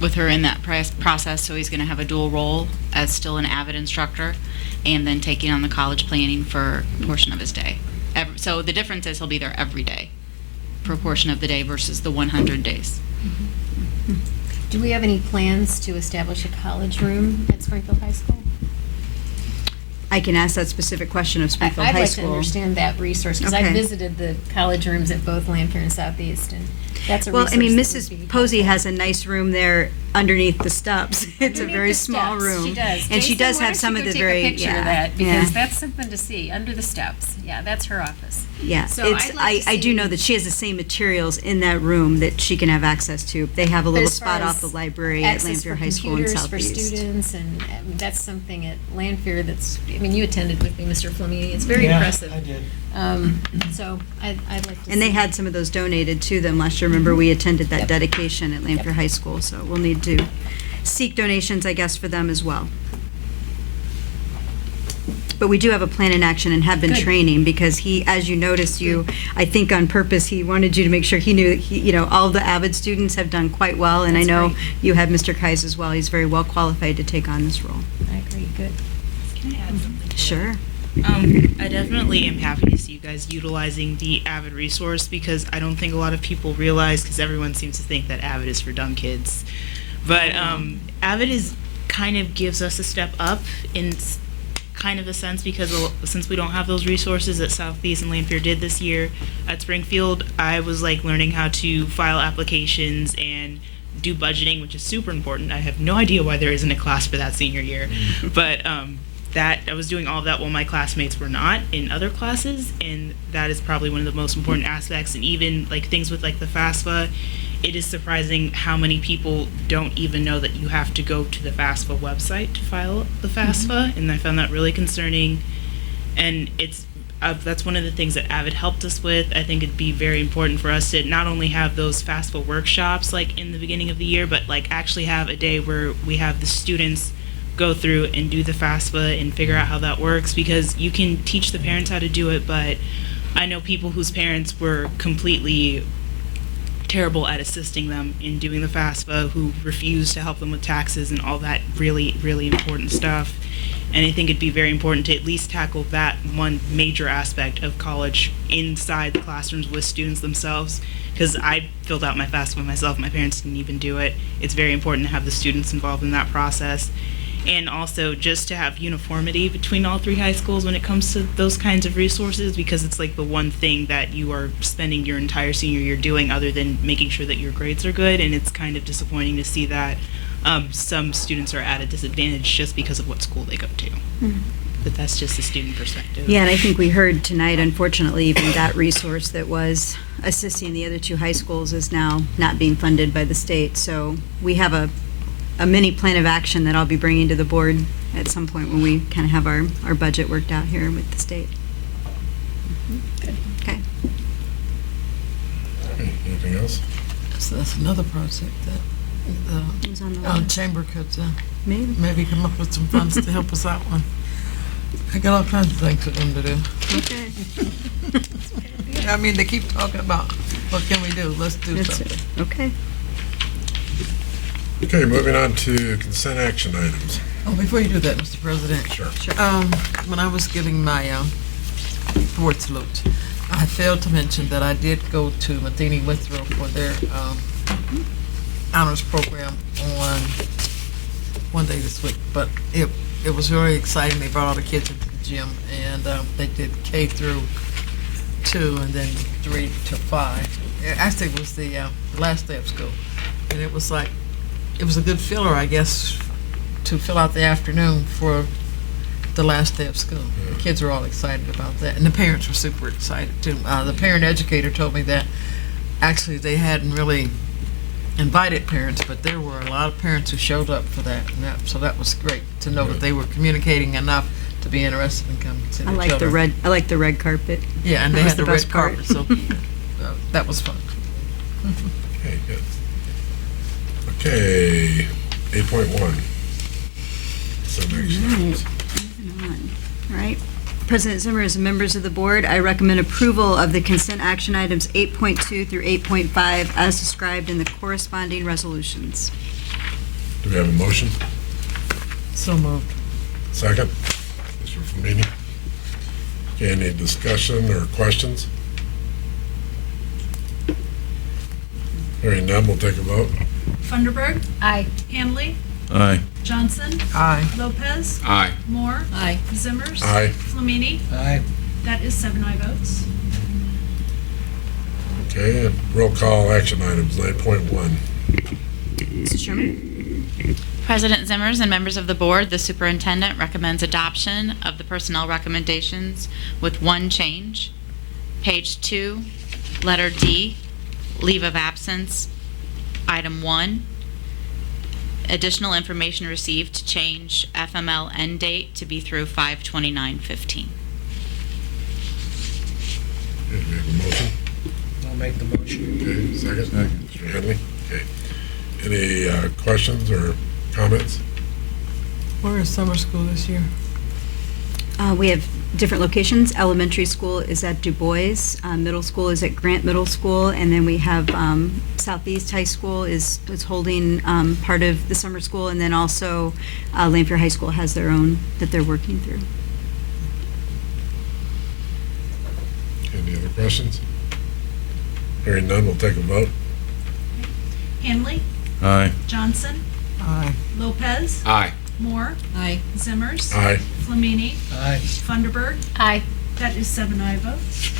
with her in that process, so he's going to have a dual role as still an AVID instructor and then taking on the college planning for a portion of his day. So the difference is he'll be there every day for a portion of the day versus the 100 days. Do we have any plans to establish a college room at Springfield High School? I can ask that specific question of Springfield I'd High like School. to understand that resource, because Okay. I visited the college rooms at both Lanphier and Southeast, and that's a Well, resource I mean, that would Mrs. be Posey has a nice room there underneath the steps. It's a Underneath very the small steps, room. She does. And she Jason, does why have don't some you of go the take very, a picture yeah, of that, because yeah. that's something to see, under the steps. Yeah, that's her office. Yeah, So it's, I'd like to I do see- know that she has the same materials in that room that she can have access to. They have a But little as far spot off as the library at access Lanphier for High School in computers for Southeast. students, and that's something at Lanphier that's, I mean, you attended with me, Mr. Flamini. It's very Yeah, impressive. I did. So I'd like to And they see- had some of those donated to them last year. Remember, we attended that dedication at Lanphier High School, so we'll need to seek donations, I guess, for them as well. But we do have a plan in action and have been Good. training, because he, as you noticed, I think on purpose, he wanted you to make sure he knew, all the AVID students have done quite well, and I That's know great. you have Mr. Kais as well. He's very well qualified to take on this role. I agree, good. Can I add something? Sure. I definitely am happy to see you guys utilizing the AVID resource, because I don't think a lot of people realize, because everyone seems to think that AVID is for dumb kids. But AVID kind of gives us a step up in kind of a sense, because since we don't have those resources that Southeast and Lanphier did this year, at Springfield, I was like learning how to file applications and do budgeting, which is super important. I have no idea why there isn't a class for that senior year, but that I was doing all of that while my classmates were not in other classes, and that is probably one of the most important aspects. And even like things with like the FAFSA, it is surprising how many people don't even know that you have to go to the FAFSA website to file the FAFSA, and I found that really concerning. And it's that's one of the things that Avid helped us with. I think it'd be very important for us to not only have those FAFSA workshops like in the beginning of the year, but like actually have a day where we have the students go through and do the FAFSA and figure out how that works, because you can teach the parents how to do it, but I know people whose parents were completely terrible at assisting them in doing the FAFSA, who refused to help them with taxes and all that really, really important stuff. And I think it'd be very important to at least tackle that one major aspect of college inside the classrooms with students themselves, because I filled out my FAFSA myself. My parents didn't even do it. It's very important to have the students involved in that process. And also just to have uniformity between all three high schools when it comes to those kinds of resources, because it's like the one thing that you are spending your entire senior year doing other than making sure that your grades are good. And it's kind of disappointing to see that some students are at a disadvantage just because of what school they go to. But that's just a student perspective. Yeah, and I think we heard tonight, unfortunately, even that resource that was assisting the other two high schools is now not being funded by the state. So we have a mini plan of action that I'll be bringing to the board at some point when we kind of have our budget worked out here with the state. Good. Okay. Anything else? So that's another project that It was on the the list. chamber could Maybe come up with some funds to help us out one. I got all kinds of things for them to do. Okay. I mean, they keep talking about, what can we do? Let's do That's something. it. Okay. Okay, moving on to consent action items. Oh, before you do that, Mr. President. Sure. When I was giving my board salute, I failed to mention that I did go to Matheny Withrow for their honors program on one day this week. But it was very exciting. They brought all the kids into the gym, and they did K through 2 and then 3 to 5. Actually, it was the last day of school, and it was like, it was a good filler, I guess, to fill out the afternoon for the last day of school. The kids were all excited about that, and the parents were super excited too. The parent educator told me that actually they hadn't really invited parents, but there were a lot of parents who showed up for that, so that was great to know that they were communicating enough to be interested in coming to see I their like the children. red. I like the red carpet. Yeah, and That they was had the best red part. carpet, so that was fun. Okay, good. Okay, 8.1. Consent action items. Moving on. All right. President Zimmer, as members of the board, I recommend approval of the consent action items 8.2 through 8.5 as described in the corresponding resolutions. Do we have a motion? So moved. Second? Mr. Flamini? Okay, any discussion or questions? Hearing none, we'll take a vote. Funderburg. Aye. Hanley. Aye. Johnson. Aye. Lopez. Aye. Moore. Aye. Zimmers. Aye. Flamini. Aye. That is 7 aye votes. Okay, and roll call action items, 9.1. Mrs. Sherman? President Zimmers and members of the board, the superintendent recommends adoption of the personnel recommendations with one change. Page 2, letter D, leave of absence, item 1. Additional information received to change FML end date to be through 5/29/15. Okay, do we have a motion? I'll make the motion. Okay, second? Mr. Henley? Okay. Any questions or comments? Where is summer school this year? We have different locations. Elementary school is at Du Bois, middle school is at Grant Middle School, and then we have Southeast High School is holding part of the summer school, and then also Lanphier High School has their own that they're working through. Any other questions? Hearing none, we'll take a vote. Hanley. Aye. Johnson. Aye. Lopez. Aye. Moore. Aye. Zimmers. Aye. Flamini. Aye. Funderburg. Aye. That is 7 aye votes.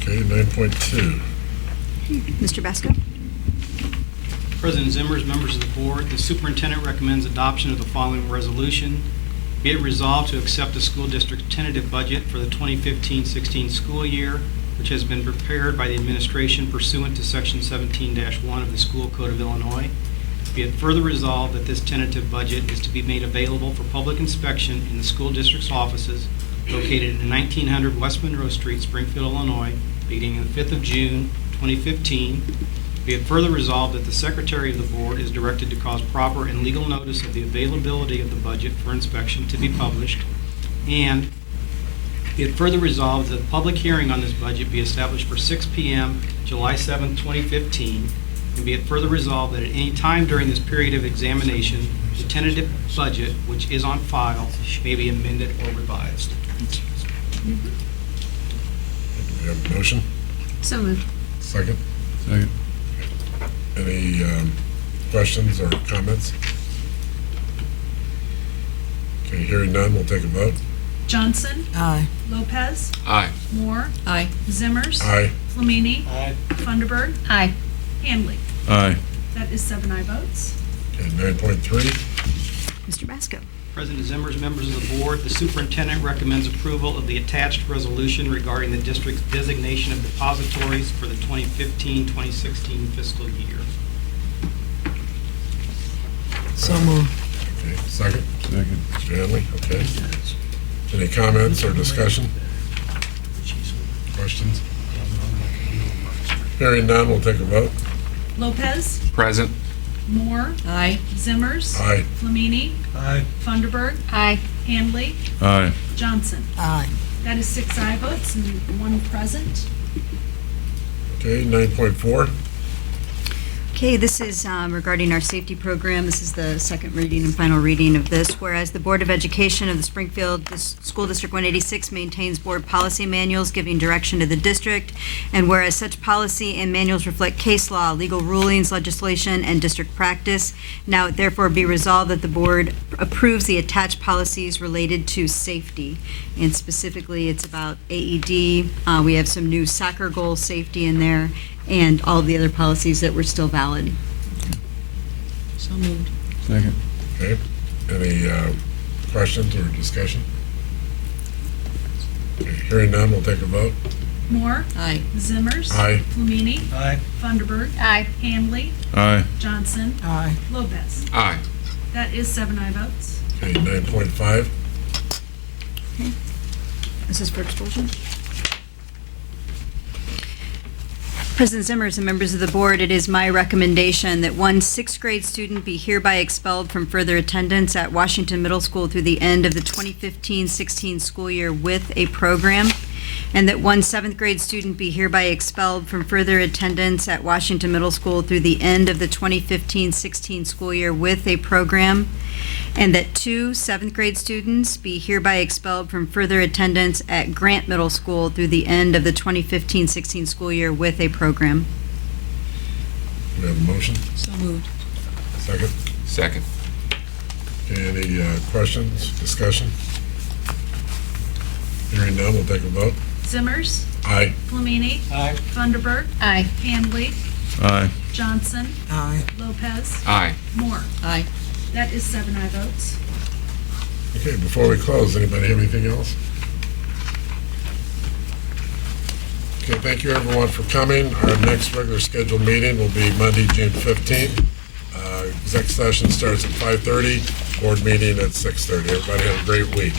Okay, 9.2. Mr. Basco? President Zimmers, members of the board, the superintendent recommends adoption of the following resolution. Be it resolved to accept the school district's tentative budget for the 2015-16 school year, which has been prepared by the administration pursuant to Section 17-1 of the School Code of Illinois. Be it further resolved that this tentative budget is to be made available for public inspection in the school district's offices located in 1900 West Monroe Street, Springfield, Illinois, beginning the 5th of June, 2015. Be it further resolved that the Secretary of the Board is directed to cause proper and legal notice of the availability of the budget for inspection to be published, and be it further resolved that the public hearing on this budget be established for 6 p.m. July 7, 2015, and be it further resolved that at any time during this period of examination, the tentative budget, which is on file, may be amended or revised. Do we have a motion? So moved. Second? Second. Any questions or comments? Okay, hearing none, we'll take a vote. Johnson. Aye. Lopez. Aye. Moore. Aye. Zimmers. Aye. Flamini. Aye. Funderburg. Aye. Handley. Aye. That is 7 aye votes. Okay, 9.3. Mr. Basco. President Zimmers, members of the board, the superintendent recommends approval of the attached resolution regarding the district's designation of depositories for the 2015-2016 fiscal year. So moved. Okay, second? Second. Mr. Hanley, okay. Any comments or discussion? Questions? Hearing none, we'll take a vote. Lopez. Present. Moore. Aye. Zimmers. Aye. Flamini. Aye. Funderburg. Aye. Handley. Aye. Johnson. Aye. That is 6 aye votes and 1 present. Okay, 9.4. Okay, this is regarding our safety program. This is the second reading and final reading of this. Whereas the Board of Education of the Springfield School District 186 maintains board policy manuals giving direction to the district, and whereas such policy and manuals reflect case law, legal rulings, legislation, and district practice, now it therefore be resolved that the board approves the attached policies related to safety. And specifically, it's about AED. We have some new soccer goal safety in there, and all of the other policies that were still valid. So moved. Second. Okay, any questions or discussion? Okay, hearing none, we'll take a vote. Moore. Aye. Zimmers. Aye. Flamini. Aye. Funderburg. Aye. Handley. Aye. Johnson. Aye. Lopez. Aye. That is 7 aye votes. Okay, 9.5. This is for expulsion. President Zimmers and members of the board, it is my recommendation that one sixth grade student be hereby expelled from further attendance at Washington Middle School through the end of the 2015-16 school year with a program, and that one seventh grade student be hereby expelled from further attendance at Washington Middle School through the end of the 2015-16 school year with a program, and that two seventh grade students be hereby expelled from further attendance at Grant Middle School through the end of the 2015-16 school year with a program. Do we have a motion? So moved. Second? Second. Okay, any questions, discussion? Hearing none, we'll take a vote. Zimmers. Aye. Flamini. Aye. Funderburg. Aye. Handley. Aye. Johnson. Aye. Lopez. Aye. Moore. Aye. That is 7 aye votes. Okay, before we close, anybody have anything else? Okay, thank you everyone for coming. Our next regular scheduled meeting will be Monday, June 15th. Exec session starts at 5:30, board meeting at 6:30. Everybody have a great week.